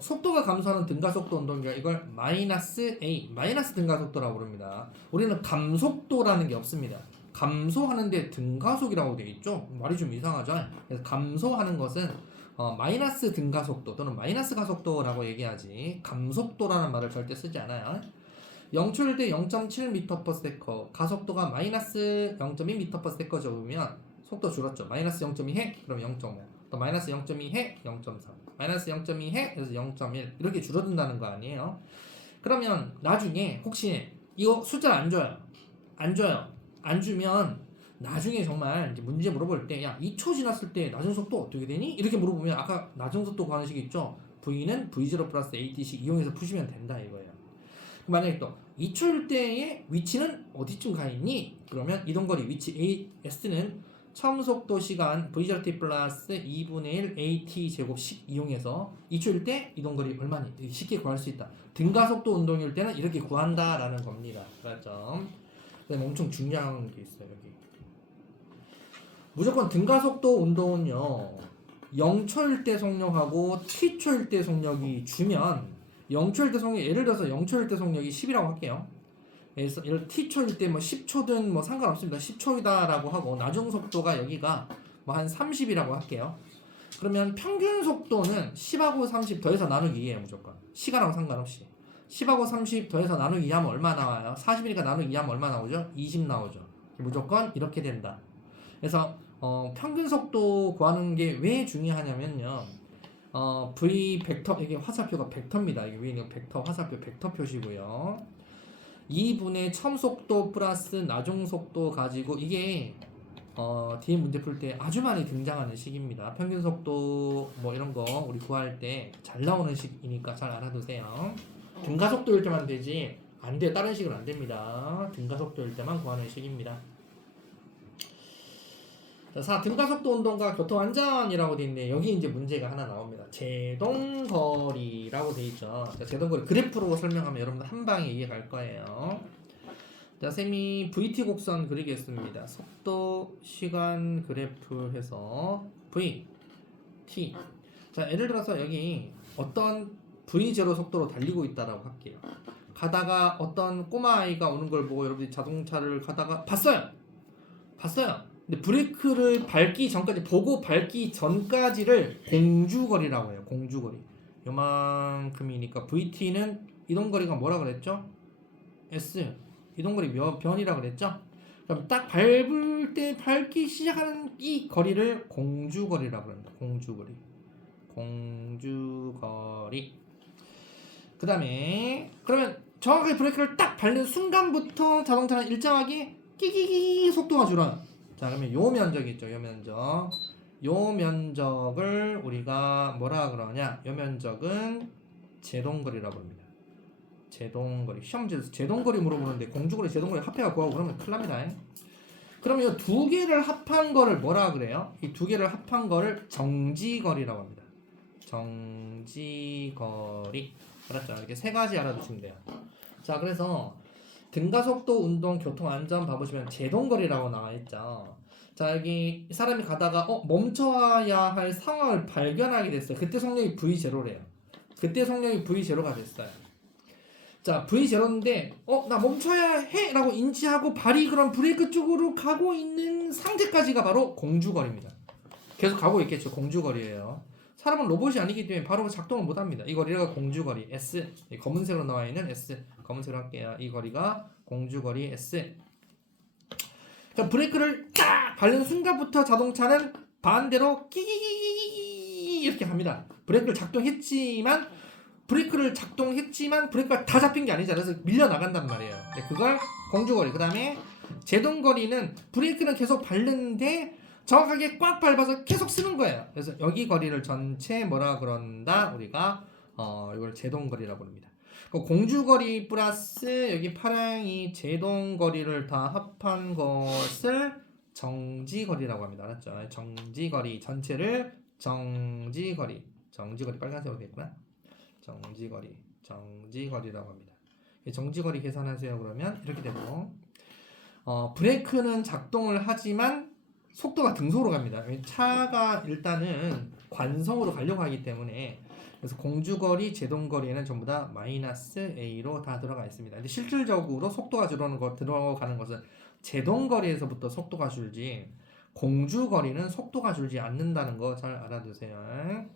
속도가 감소하는 등가속도 운동이라 이걸 마이너스 A, 마이너스 등가속도라고 부릅니다. 우리는 감속도라는 게 없습니다. 감소하는데 등가속이라고 되어 있죠. 말이 좀 이상하죠. 그래서 감소하는 것은 마이너스 등가속도 또는 마이너스 가속도라고 얘기하지 감속도라는 말을 절대 쓰지 않아요. 0초일 때 0.7m/s 가속도가 마이너스 0.2m/s 적으면 속도 줄었죠. 마이너스 0.2 해? 그럼 0.5. 또 마이너스 0.2 해? 0.3. 마이너스 0.2 해? 그래서 0.1. 이렇게 줄어든다는 거 아니에요? 그러면 나중에 혹시 이거 숫자 안 줘요. 안 줘요. 안 주면 나중에 정말 이제 문제 물어볼 때 야 2초 지났을 때 나중 속도 어떻게 되니? 이렇게 물어보면 아까 나중 속도 구하는 식 있죠? V는 V0 플러스 AT식 이용해서 푸시면 된다 이거예요. 만약에 또 2초일 때의 위치는 어디쯤 가 있니? 그러면 이동거리 위치 S는 처음 속도 시간 V0t 플러스 2분의 1 AT 제곱씩 이용해서 2초일 때 이동거리 얼마니? 쉽게 구할 수 있다. 등가속도 운동일 때는 이렇게 구한다라는 겁니다. 그렇죠? 그다음에 엄청 중요한 게 있어요. 여기 무조건 등가속도 운동은요 0초일 때 속력하고 T초일 때 속력이 주면 0초일 때 속력 예를 들어서 0초일 때 속력이 10이라고 할게요. 그래서 T초일 때 뭐 10초든 뭐 상관없습니다. 10초이다라고 하고 나중 속도가 여기가 뭐 한 30이라고 할게요. 그러면 평균 속도는 10하고 30 더해서 나누기 2예요. 무조건 시간하고 상관없이 10하고 30 더해서 나누기 2 하면 얼마 나와요? 40이니까 나누기 2 하면 얼마 나오죠? 20 나오죠. 무조건 이렇게 된다. 그래서 평균 속도 구하는 게 왜 중요하냐면요. V 벡터 이게 화살표가 벡터입니다. 이게 위에 있는 벡터 화살표 벡터 표시고요. 2분의 처음 속도 플러스 나중 속도 가지고 이게 뒤에 문제 풀 때 아주 많이 등장하는 식입니다. 평균 속도 뭐 이런 거 우리 구할 때 잘 나오는 식이니까 잘 알아두세요. 등가속도일 때만 되지 안 돼요. 다른 식은 안 됩니다. 등가속도일 때만 구하는 식입니다. 자, 등가속도 운동과 교통안전이라고 되어 있는데 여기 이제 문제가 하나 나옵니다. 제동거리라고 되어 있죠. 자, 제동거리 그래프로 설명하면 여러분들 한 방에 이해 갈 거예요. 자, 쌤이 VT 곡선 그리겠습니다. 속도, 시간 그래프 해서 V, T. 자, 예를 들어서 여기 어떤 V0 속도로 달리고 있다라고 할게요. 가다가 어떤 꼬마 아이가 오는 걸 보고 여러분들이 자동차를 가다가 봤어요. 근데 브레이크를 밟기 전까지 보고 밟기 전까지를 공주거리라고 해요. 공주거리. 요만큼이니까 VT는 이동거리가 뭐라 그랬죠? S. 이동거리 변이라 그랬죠? 그럼 딱 밟을 때 밟기 시작하는 이 거리를 공주거리라고 합니다. 공주거리. 그 다음에 그러면 정확하게 브레이크를 딱 밟는 순간부터 자동차는 일정하게 끼기기 속도가 줄어요. 자, 그러면 요 면적 있죠. 요 면적을 우리가 뭐라 그러냐? 요 면적은 제동거리라고 합니다. 제동거리. 시험 문제에서 제동거리 물어보는데 공주거리, 제동거리 합해가 구하고 그러면 큰일 납니다. 그러면 이 두 개를 합한 거를 뭐라 그래요? 이 두 개를 합한 거를 정지거리라고 합니다. 정지거리. 알았죠? 이렇게 세 가지 알아두시면 돼요. 자, 그래서 등가속도, 운동, 교통, 안전 봐보시면 제동거리라고 나와 있죠. 자, 여기 사람이 가다가 멈춰야 할 상황을 발견하게 됐어요. 그때 속력이 V0래요. 그때 속력이 V0가 됐어요. 자, V0인데 나 멈춰야 해 라고 인지하고 발이 그럼 브레이크 쪽으로 가고 있는 상태까지가 바로 공주거리입니다. 계속 가고 있겠죠. 공주거리예요. 사람은 로봇이 아니기 때문에 바로 작동을 못합니다. 이 거리가 공주거리 S, 검은색으로 나와 있는 S, 검은색으로 할게요. 이 거리가 공주거리 S. 자, 브레이크를 딱 밟는 순간부터 자동차는 반대로 끼 이렇게 갑니다. 브레이크를 작동했지만 브레이크가 다 잡힌 게 아니잖아요. 그래서 밀려 나간단 말이에요. 네, 그걸 공주거리. 그 다음에 제동거리는 브레이크는 계속 밟는데 정확하게 꽉 밟아서 계속 쓰는 거예요. 그래서 여기 거리를 전체 뭐라 그런다? 우리가 이걸 제동거리라고 부릅니다. 공주거리 플러스 여기 파랑이 제동거리를 다 합한 것을 정지거리라고 합니다. 알았죠? 정지거리 전체를 정지거리 빨간색으로 되겠구나. 정지거리라고 합니다. 정지거리 계산하세요. 그러면 이렇게 되고 브레이크는 작동을 하지만 속도가 등속으로 갑니다. 차가 일단은 관성으로 가려고 하기 때문에 그래서 공주거리, 제동거리에는 전부 다 마이너스 A로 다 들어가 있습니다. 근데 실질적으로 속도가 들어가는 것은 제동거리에서부터 속도가 줄지 공주거리는 속도가 줄지 않는다는 거 잘 알아두세요.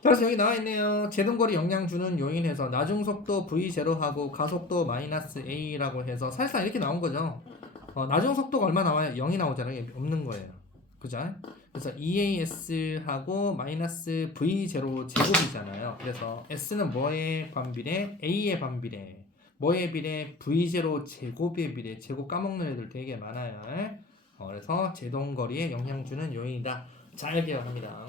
그래서 여기 나와 있네요. 제동거리 영향 주는 요인에서 나중속도 V0하고 가속도 마이너스 A라고 해서 사실상 이렇게 나온 거죠. 나중속도가 얼마 나와요? 0이 나오잖아요. 없는 거예요. 그죠? 그래서 EAS하고 마이너스 V0 제곱이잖아요. 그래서 S는 뭐에 반비례? A에 반비례. 뭐에 비례? V0 제곱에 비례. 제곱 까먹는 애들 되게 많아요. 그래서 제동거리에 영향 주는 요인이다. 잘 기억합니다.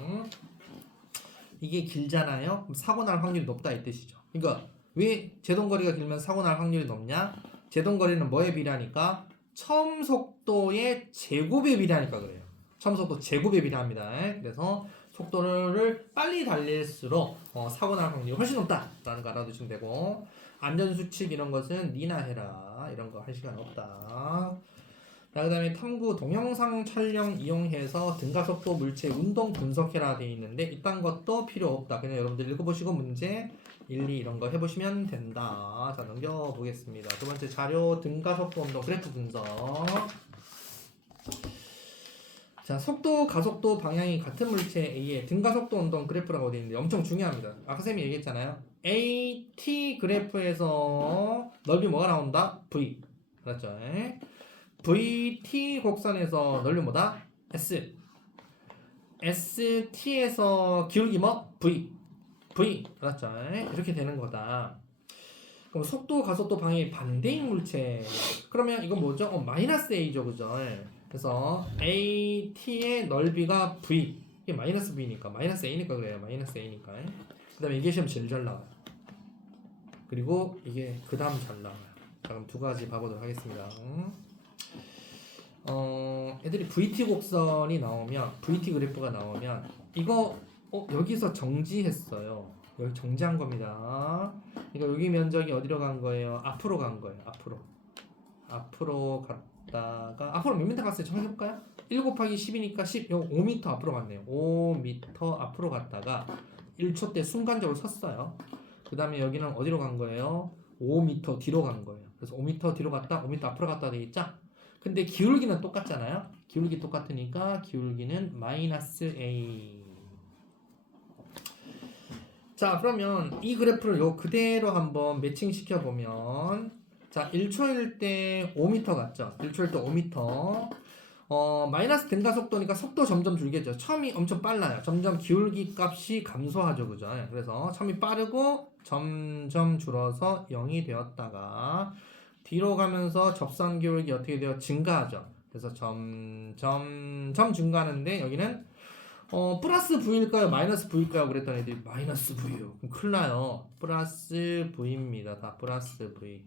이게 길잖아요. 그럼 사고 날 확률이 높다 이 뜻이죠. 그러니까 왜 제동거리가 길면 사고 날 확률이 높냐? 제동거리는 뭐에 비례하니까? 처음 속도의 제곱에 비례하니까 그래요. 처음 속도 제곱에 비례합니다. 그래서 속도를 빨리 달릴수록 사고 날 확률이 훨씬 높다라는 거 알아두시면 되고 안전수칙 이런 것은 니나 해라. 이런 거 할 시간 없다. 자, 그 다음에 탐구 동영상 촬영 이용해서 등가속도 물체 운동 분석해라 되어 있는데 이딴 것도 필요 없다. 그냥 여러분들 읽어보시고 문제 1, 2 이런 거 해보시면 된다. 자, 넘겨보겠습니다. 두 번째 자료 등가속도 운동 그래프 분석. 자, 속도, 가속도 방향이 같은 물체 A의 등가속도 운동 그래프라고 되어 있는데 엄청 중요합니다. 아까 쌤이 얘기했잖아요. AT 그래프에서 넓이 뭐가 나온다? V. 맞죠? VT 곡선에서 넓이 뭐다? S. ST에서 기울기 뭐? V. 맞죠? 이렇게 되는 거다. 그럼 속도, 가속도 방향이 반대인 물체. 그러면 이건 뭐죠? 마이너스 A죠, 그죠? 그래서 AT의 넓이가 V. 이게 마이너스 V니까, 마이너스 A니까 그래요. 마이너스 A니까. 그 다음에 이게 시험 제일 잘 나와요. 그리고 이게 그 다음 잘 나와요. 자, 그럼 두 가지 봐보도록 하겠습니다. 애들이 VT 곡선이 나오면 VT 그래프가 나오면 이거 여기서 정지했어요. 여기 정지한 겁니다. 그러니까 여기 면적이 어디로 간 거예요? 앞으로 간 거예요. 앞으로 갔다가 앞으로 몇 미터 갔어요? 정해볼까요? 1 곱하기 10이니까 10 요 5m 앞으로 갔네요. 5m 앞으로 갔다가 1초 때 순간적으로 섰어요. 그 다음에 여기는 어디로 간 거예요? 5m 뒤로 간 거예요. 그래서 5m 뒤로 갔다 5m 앞으로 갔다 되겠죠? 근데 기울기는 똑같잖아요. 기울기 똑같으니까 기울기는 마이너스 A. 자, 그러면 이 그래프를 요 그대로 한번 매칭 시켜보면 자, 1초일 때 5m 같죠? 1초일 때 5m. 마이너스 등가속도니까 속도 점점 줄겠죠. 처음이 엄청 빨라요. 점점 기울기 값이 감소하죠. 그죠? 그래서 처음이 빠르고 점점 줄어서 0이 되었다가 뒤로 가면서 접선 기울기 어떻게 돼요? 증가하죠. 그래서 점점 증가하는데 여기는 플러스 V일까요? 마이너스 V일까요? 그랬더니 애들이 마이너스 V요. 그럼 큰일 나요. 플러스 V입니다. 다 플러스 V.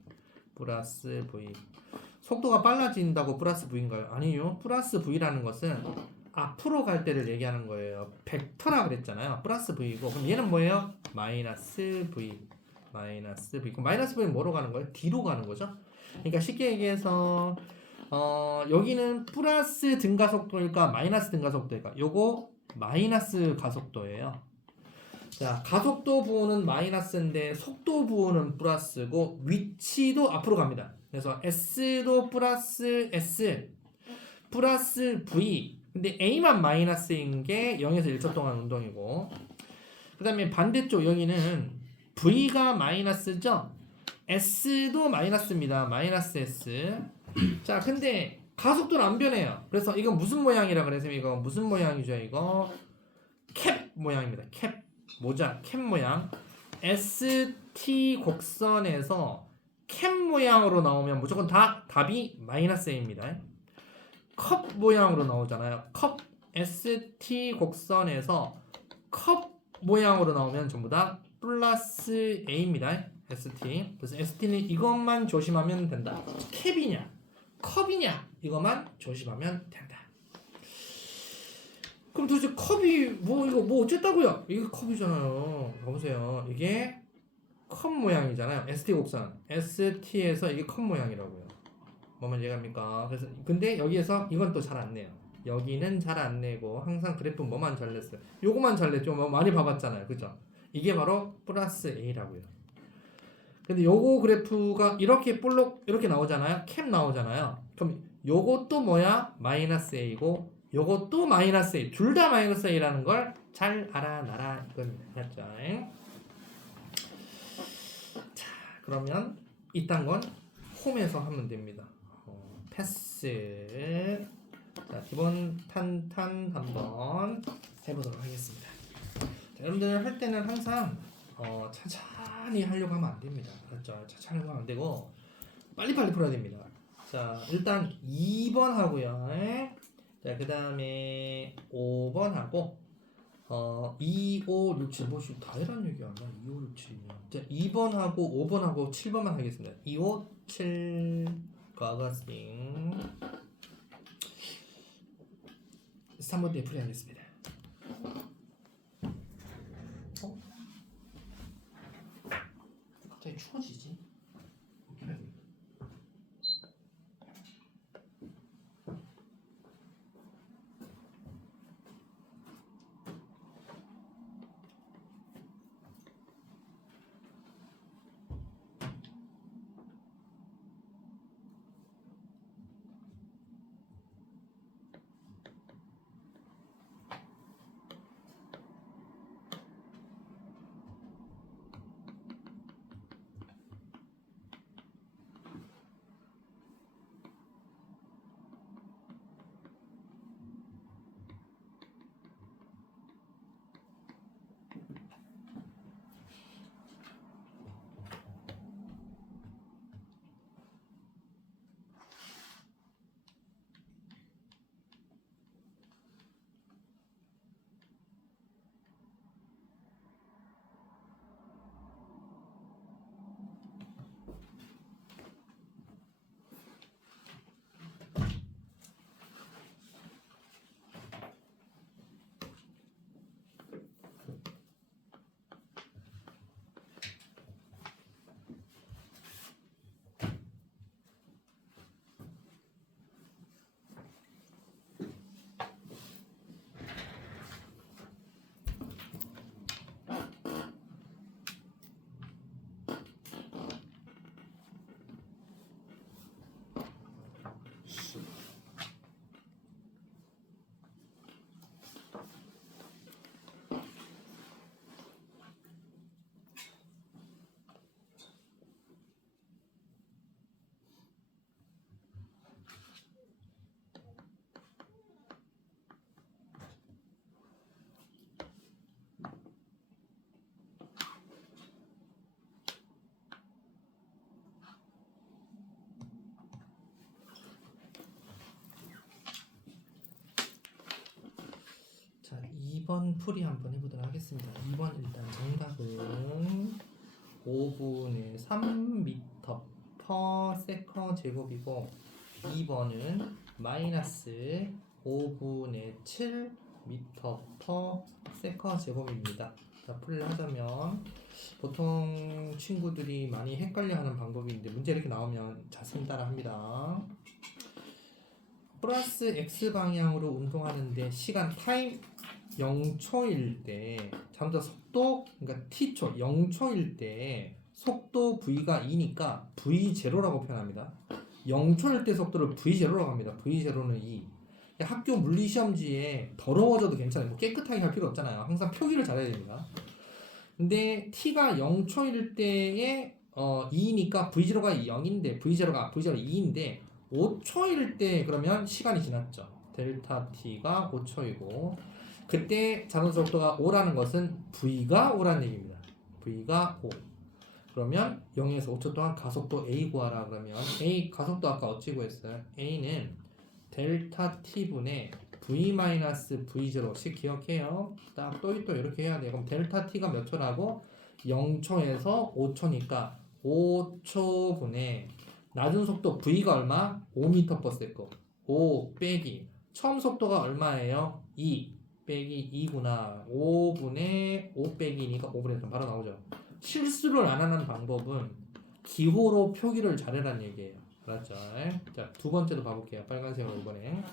속도가 빨라진다고 플러스 V인가요? 아니요. 플러스 V라는 것은 앞으로 갈 때를 얘기하는 거예요. 벡터라 그랬잖아요. 플러스 V고 그럼 얘는 뭐예요? 마이너스 V. 마이너스 V. 마이너스 V는 뭐로 가는 거예요? D로 가는 거죠. 그러니까 쉽게 얘기해서 여기는 플러스 등가속도일까 마이너스 등가속도일까? 요거 마이너스 가속도예요. 자, 가속도 부호는 마이너스인데 속도 부호는 플러스고 위치도 앞으로 갑니다. 그래서 S도 플러스 S 플러스 V. 근데 A만 마이너스인 게 0에서 1초 동안 운동이고, 그 다음에 반대쪽 여기는 V가 마이너스죠. S도 마이너스입니다. 마이너스 S. 자, 근데 가속도는 안 변해요. 그래서 이건 무슨 모양이라 그래서 이거 무슨 모양이죠? 이거 캡 모양입니다. 캡 모자 캡 모양. ST 곡선에서 캡 모양으로 나오면 무조건 다 답이 마이너스 A입니다. 컵 모양으로 나오잖아요. 컵 ST 곡선에서 컵 모양으로 나오면 전부 다 플러스 A입니다. ST. 그래서 ST는 이것만 조심하면 된다. 캡이냐 컵이냐 이것만 조심하면 된다. 그럼 도대체 컵이 이거 어쨌다고요? 이게 컵이잖아요. 봐보세요. 이게 컵 모양이잖아요. ST 곡선. ST에서 이게 컵 모양이라고요. 뭐만 이해갑니까? 그래서 근데 여기에서 이건 또 잘 안 내요. 여기는 잘 안 내고 항상 그래프 뭐만 잘 냈어요. 요거만 잘 냈죠. 많이 봐봤잖아요. 그죠? 이게 바로 플러스 A라고요. 근데 요거 그래프가 이렇게 볼록 이렇게 나오잖아요. 캡 나오잖아요. 그럼 요것도 뭐야? 마이너스 A고 요것도 마이너스 A. 둘 다 마이너스 A라는 걸 잘 알아놔라 이겁니다. 맞죠? 자, 그러면 이딴 건 홈에서 하면 됩니다. 패스. 자, 기본 탄탄 한번 해보도록 하겠습니다. 자, 여러분들 할 때는 항상 천천히 하려고 하면 안 됩니다. 그렇죠? 천천히 하면 안 되고 빨리빨리 풀어야 됩니다. 자, 일단 2번 하고요. 자, 그 다음에 5번 하고 2, 5, 6, 7 뭐 다 해란 얘기 아니야? 2, 5, 6, 7이면 자, 2번 하고 5번 하고 7번만 하겠습니다. 2, 5, 7 과거싱 3번 때 풀이하겠습니다. 갑자기 추워지지? 자, 2번 풀이 한번 해보도록 하겠습니다. 2번 일단 정답은 5분의 3m per 세컨 제곱이고 2번은 마이너스 5분의 7m per 세컨 제곱입니다. 자, 풀이를 하자면 보통 친구들이 많이 헷갈려하는 방법인데 문제 이렇게 나오면 자세히 따라합니다. 플러스 x 방향으로 운동하는데 시간 타임 0초일 때, 잠깐 속도 그러니까 t초 0초일 때 속도 v가 2니까 v0라고 표현합니다. 0초일 때 속도를 v0라고 합니다. v0는 2. 학교 물리시험지에 더러워져도 괜찮아요. 뭐 깨끗하게 할 필요 없잖아요. 항상 표기를 잘해야 됩니다. 근데 t가 0초일 때에 2니까 v0가 0인데 v0가 2인데 5초일 때 그러면 시간이 지났죠. 델타 t가 5초이고 그때 자동차 속도가 5라는 것은 v가 5라는 얘기입니다. v가 5. 그러면 0에서 5초 동안 가속도 a 구하라 그러면 a 가속도 아까 어찌 구했어요? a는 델타 t분의 v-v0씩 기억해요. 딱 또 이렇게 해야 돼요. 그럼 델타 t가 몇 초라고? 0초에서 5초니까 5초분의 낮은 속도 v가 얼마? 5m/s. 5 빼기 처음 속도가 얼마예요? 2 빼기 2구나. 5분의 5 빼기 2니까 5분의 3 바로 나오죠. 실수를 안 하는 방법은 기호로 표기를 잘해라는 얘기예요. 알았죠? 자, 두 번째도 봐볼게요. 빨간색으로 이번에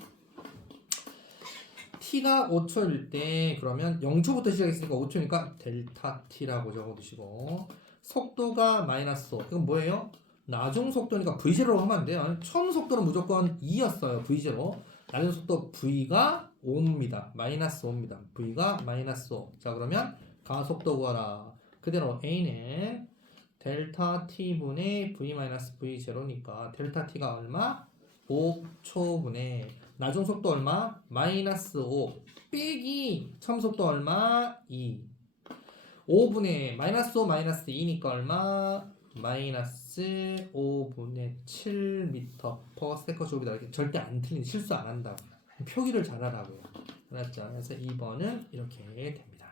t가 5초일 때 그러면 0초부터 시작했으니까 5초니까 델타 t라고 적어두시고 속도가 마이너스 5. 이건 뭐예요? 나중 속도니까 v0로 하면 안 돼요. 처음 속도는 무조건 2였어요. v0. 나중 속도 v가 5입니다. 마이너스 5입니다. v가 마이너스 5. 자, 그러면 가속도 구하라. 그대로 a는 델타 t분의 v-v0니까 델타 t가 얼마? 5초분의 나중 속도 얼마? 마이너스 5 빼기 처음 속도 얼마? 2 5분의 마이너스 5 마이너스 2니까 얼마? 마이너스 5분의 7m/s 좁이다. 이렇게 절대 안 틀린 실수 안 한다고 표기를 잘하라고요. 알았죠? 그래서 2번은 이렇게 됩니다.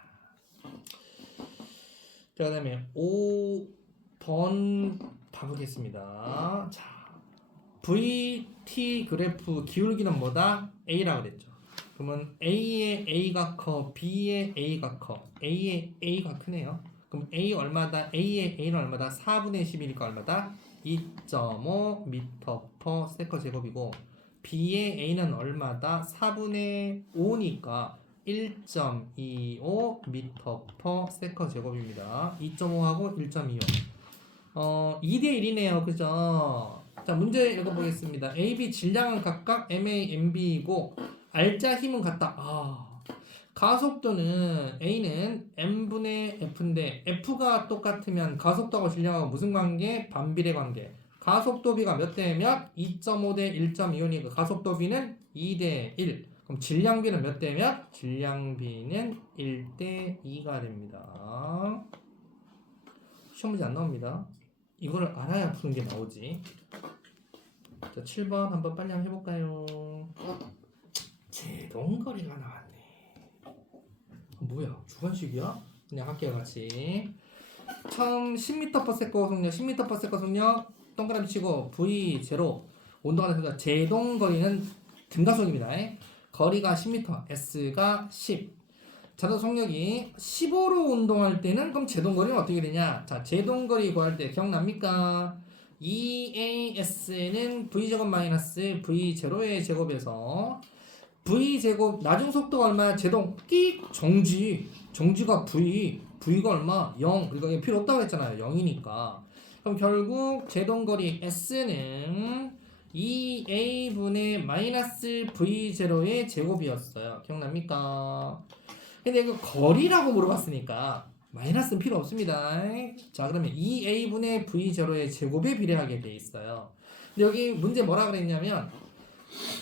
자, 그 다음에 5번 봐보겠습니다. 자, VT 그래프 기울기는 뭐다? A라고 그랬죠. 그러면 A의 A가 커, B의 A가 커. A의 A가 크네요. 그럼 A 얼마다? A의 A는 얼마다? 4분의 11이니까 얼마다? 2.5m/s 제곱이고 B의 A는 얼마다? 4분의 5니까 1.25m/s 제곱입니다. 2.5하고 1.25. 2대 1이네요. 그죠? 자, 문제 읽어보겠습니다. A, B 질량은 각각 MA, MB이고 R자 힘은 같다. 가속도는 A는 M분의 F인데 F가 똑같으면 가속도하고 질량하고 무슨 관계? 반비례 관계. 가속도 B가 몇 대 몇? 2.5 대 1.25니까 가속도 B는 2대 1. 그럼 질량 B는 몇 대 몇? 질량 B는 1대 2가 됩니다. 시험 문제 안 나옵니다. 이거를 알아야 푸는 게 나오지. 자, 7번 한번 빨리 한번 해볼까요? 제동거리가 나왔네. 뭐야? 주관식이야? 그냥 할게요 같이. 처음 10m/s 속력 10m/s 속력 동그라미 치고 V0 운동하는 순간 제동거리는 등가속입니다. 거리가 10m, S가 10. 자동 속력이 15로 운동할 때는 그럼 제동거리는 어떻게 되냐? 자, 제동거리 구할 때 기억납니까? EAS는 V제곱 마이너스 V0의 제곱에서 V제곱 나중 속도가 얼마야? 제동 끽 정지가 V가 얼마? 0. 그러니까 이게 필요 없다고 했잖아요. 0이니까. 그럼 결국 제동거리 S는 2A분의 마이너스 V0의 제곱이었어요. 기억납니까? 근데 이거 거리라고 물어봤으니까 마이너스는 필요 없습니다. 자, 그러면 2A분의 V0의 제곱에 비례하게 돼 있어요. 근데 여기 문제 뭐라 그랬냐면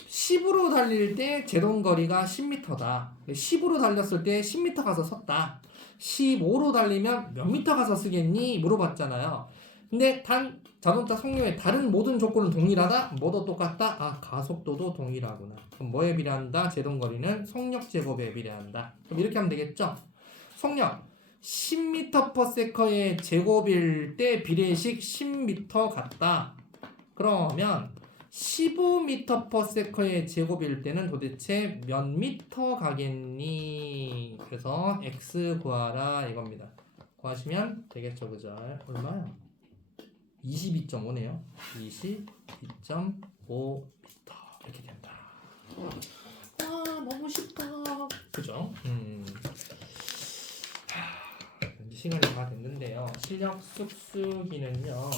10으로 달릴 때 제동거리가 10m다. 10으로 달렸을 때 10m 가서 섰다. 15로 달리면 몇 미터 가서 쓰겠니? 물어봤잖아요. 근데 단 자동차 속력의 다른 모든 조건은 동일하다? 뭐도 똑같다? 가속도도 동일하구나. 그럼 뭐에 비례한다? 제동거리는 속력 제곱에 비례한다. 그럼 이렇게 하면 되겠죠? 속력 10m/s의 제곱일 때 비례식 10m 같다. 그러면 15m/s의 제곱일 때는 도대체 몇 미터 가겠니? 그래서 x 구하라 이겁니다. 구하시면 되겠죠, 그죠? 얼마요? 22.5네요. 22.5m 이렇게 된다. 아, 너무 쉽다. 그죠? 이제 시간이 다 됐는데요. 실력 쑥쑥이는요.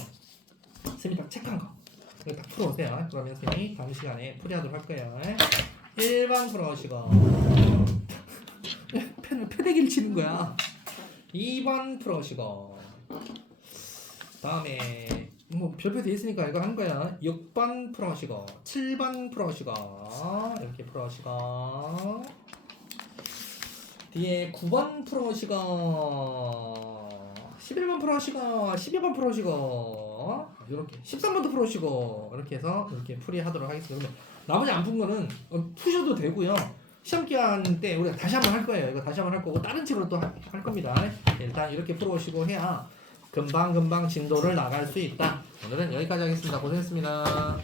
쌤이 딱 체크한 거. 이거 딱 풀어오세요. 그러면 쌤이 다음 시간에 풀이하도록 할 거예요. 1번 풀어오시고 펜을 패대기를 치는 거야. 2번 풀어오시고 다음에 뭐 별표 돼 있으니까 이거 한 거야. 6번 풀어오시고 7번 풀어오시고 이렇게 풀어오시고 뒤에 9번 풀어오시고 11번 풀어오시고 12번 풀어오시고 이렇게 13번도 풀어오시고 이렇게 해서 이렇게 풀이하도록 하겠습니다. 그러면 나머지 안 푼 거는 푸셔도 되고요. 시험 기간 때 우리가 다시 한번 할 거예요. 이거 다시 한번 할 거고 다른 책으로 또 할 겁니다. 일단 이렇게 풀어오시고 해야 금방 진도를 나갈 수 있다. 오늘은 여기까지 하겠습니다. 고생했습니다.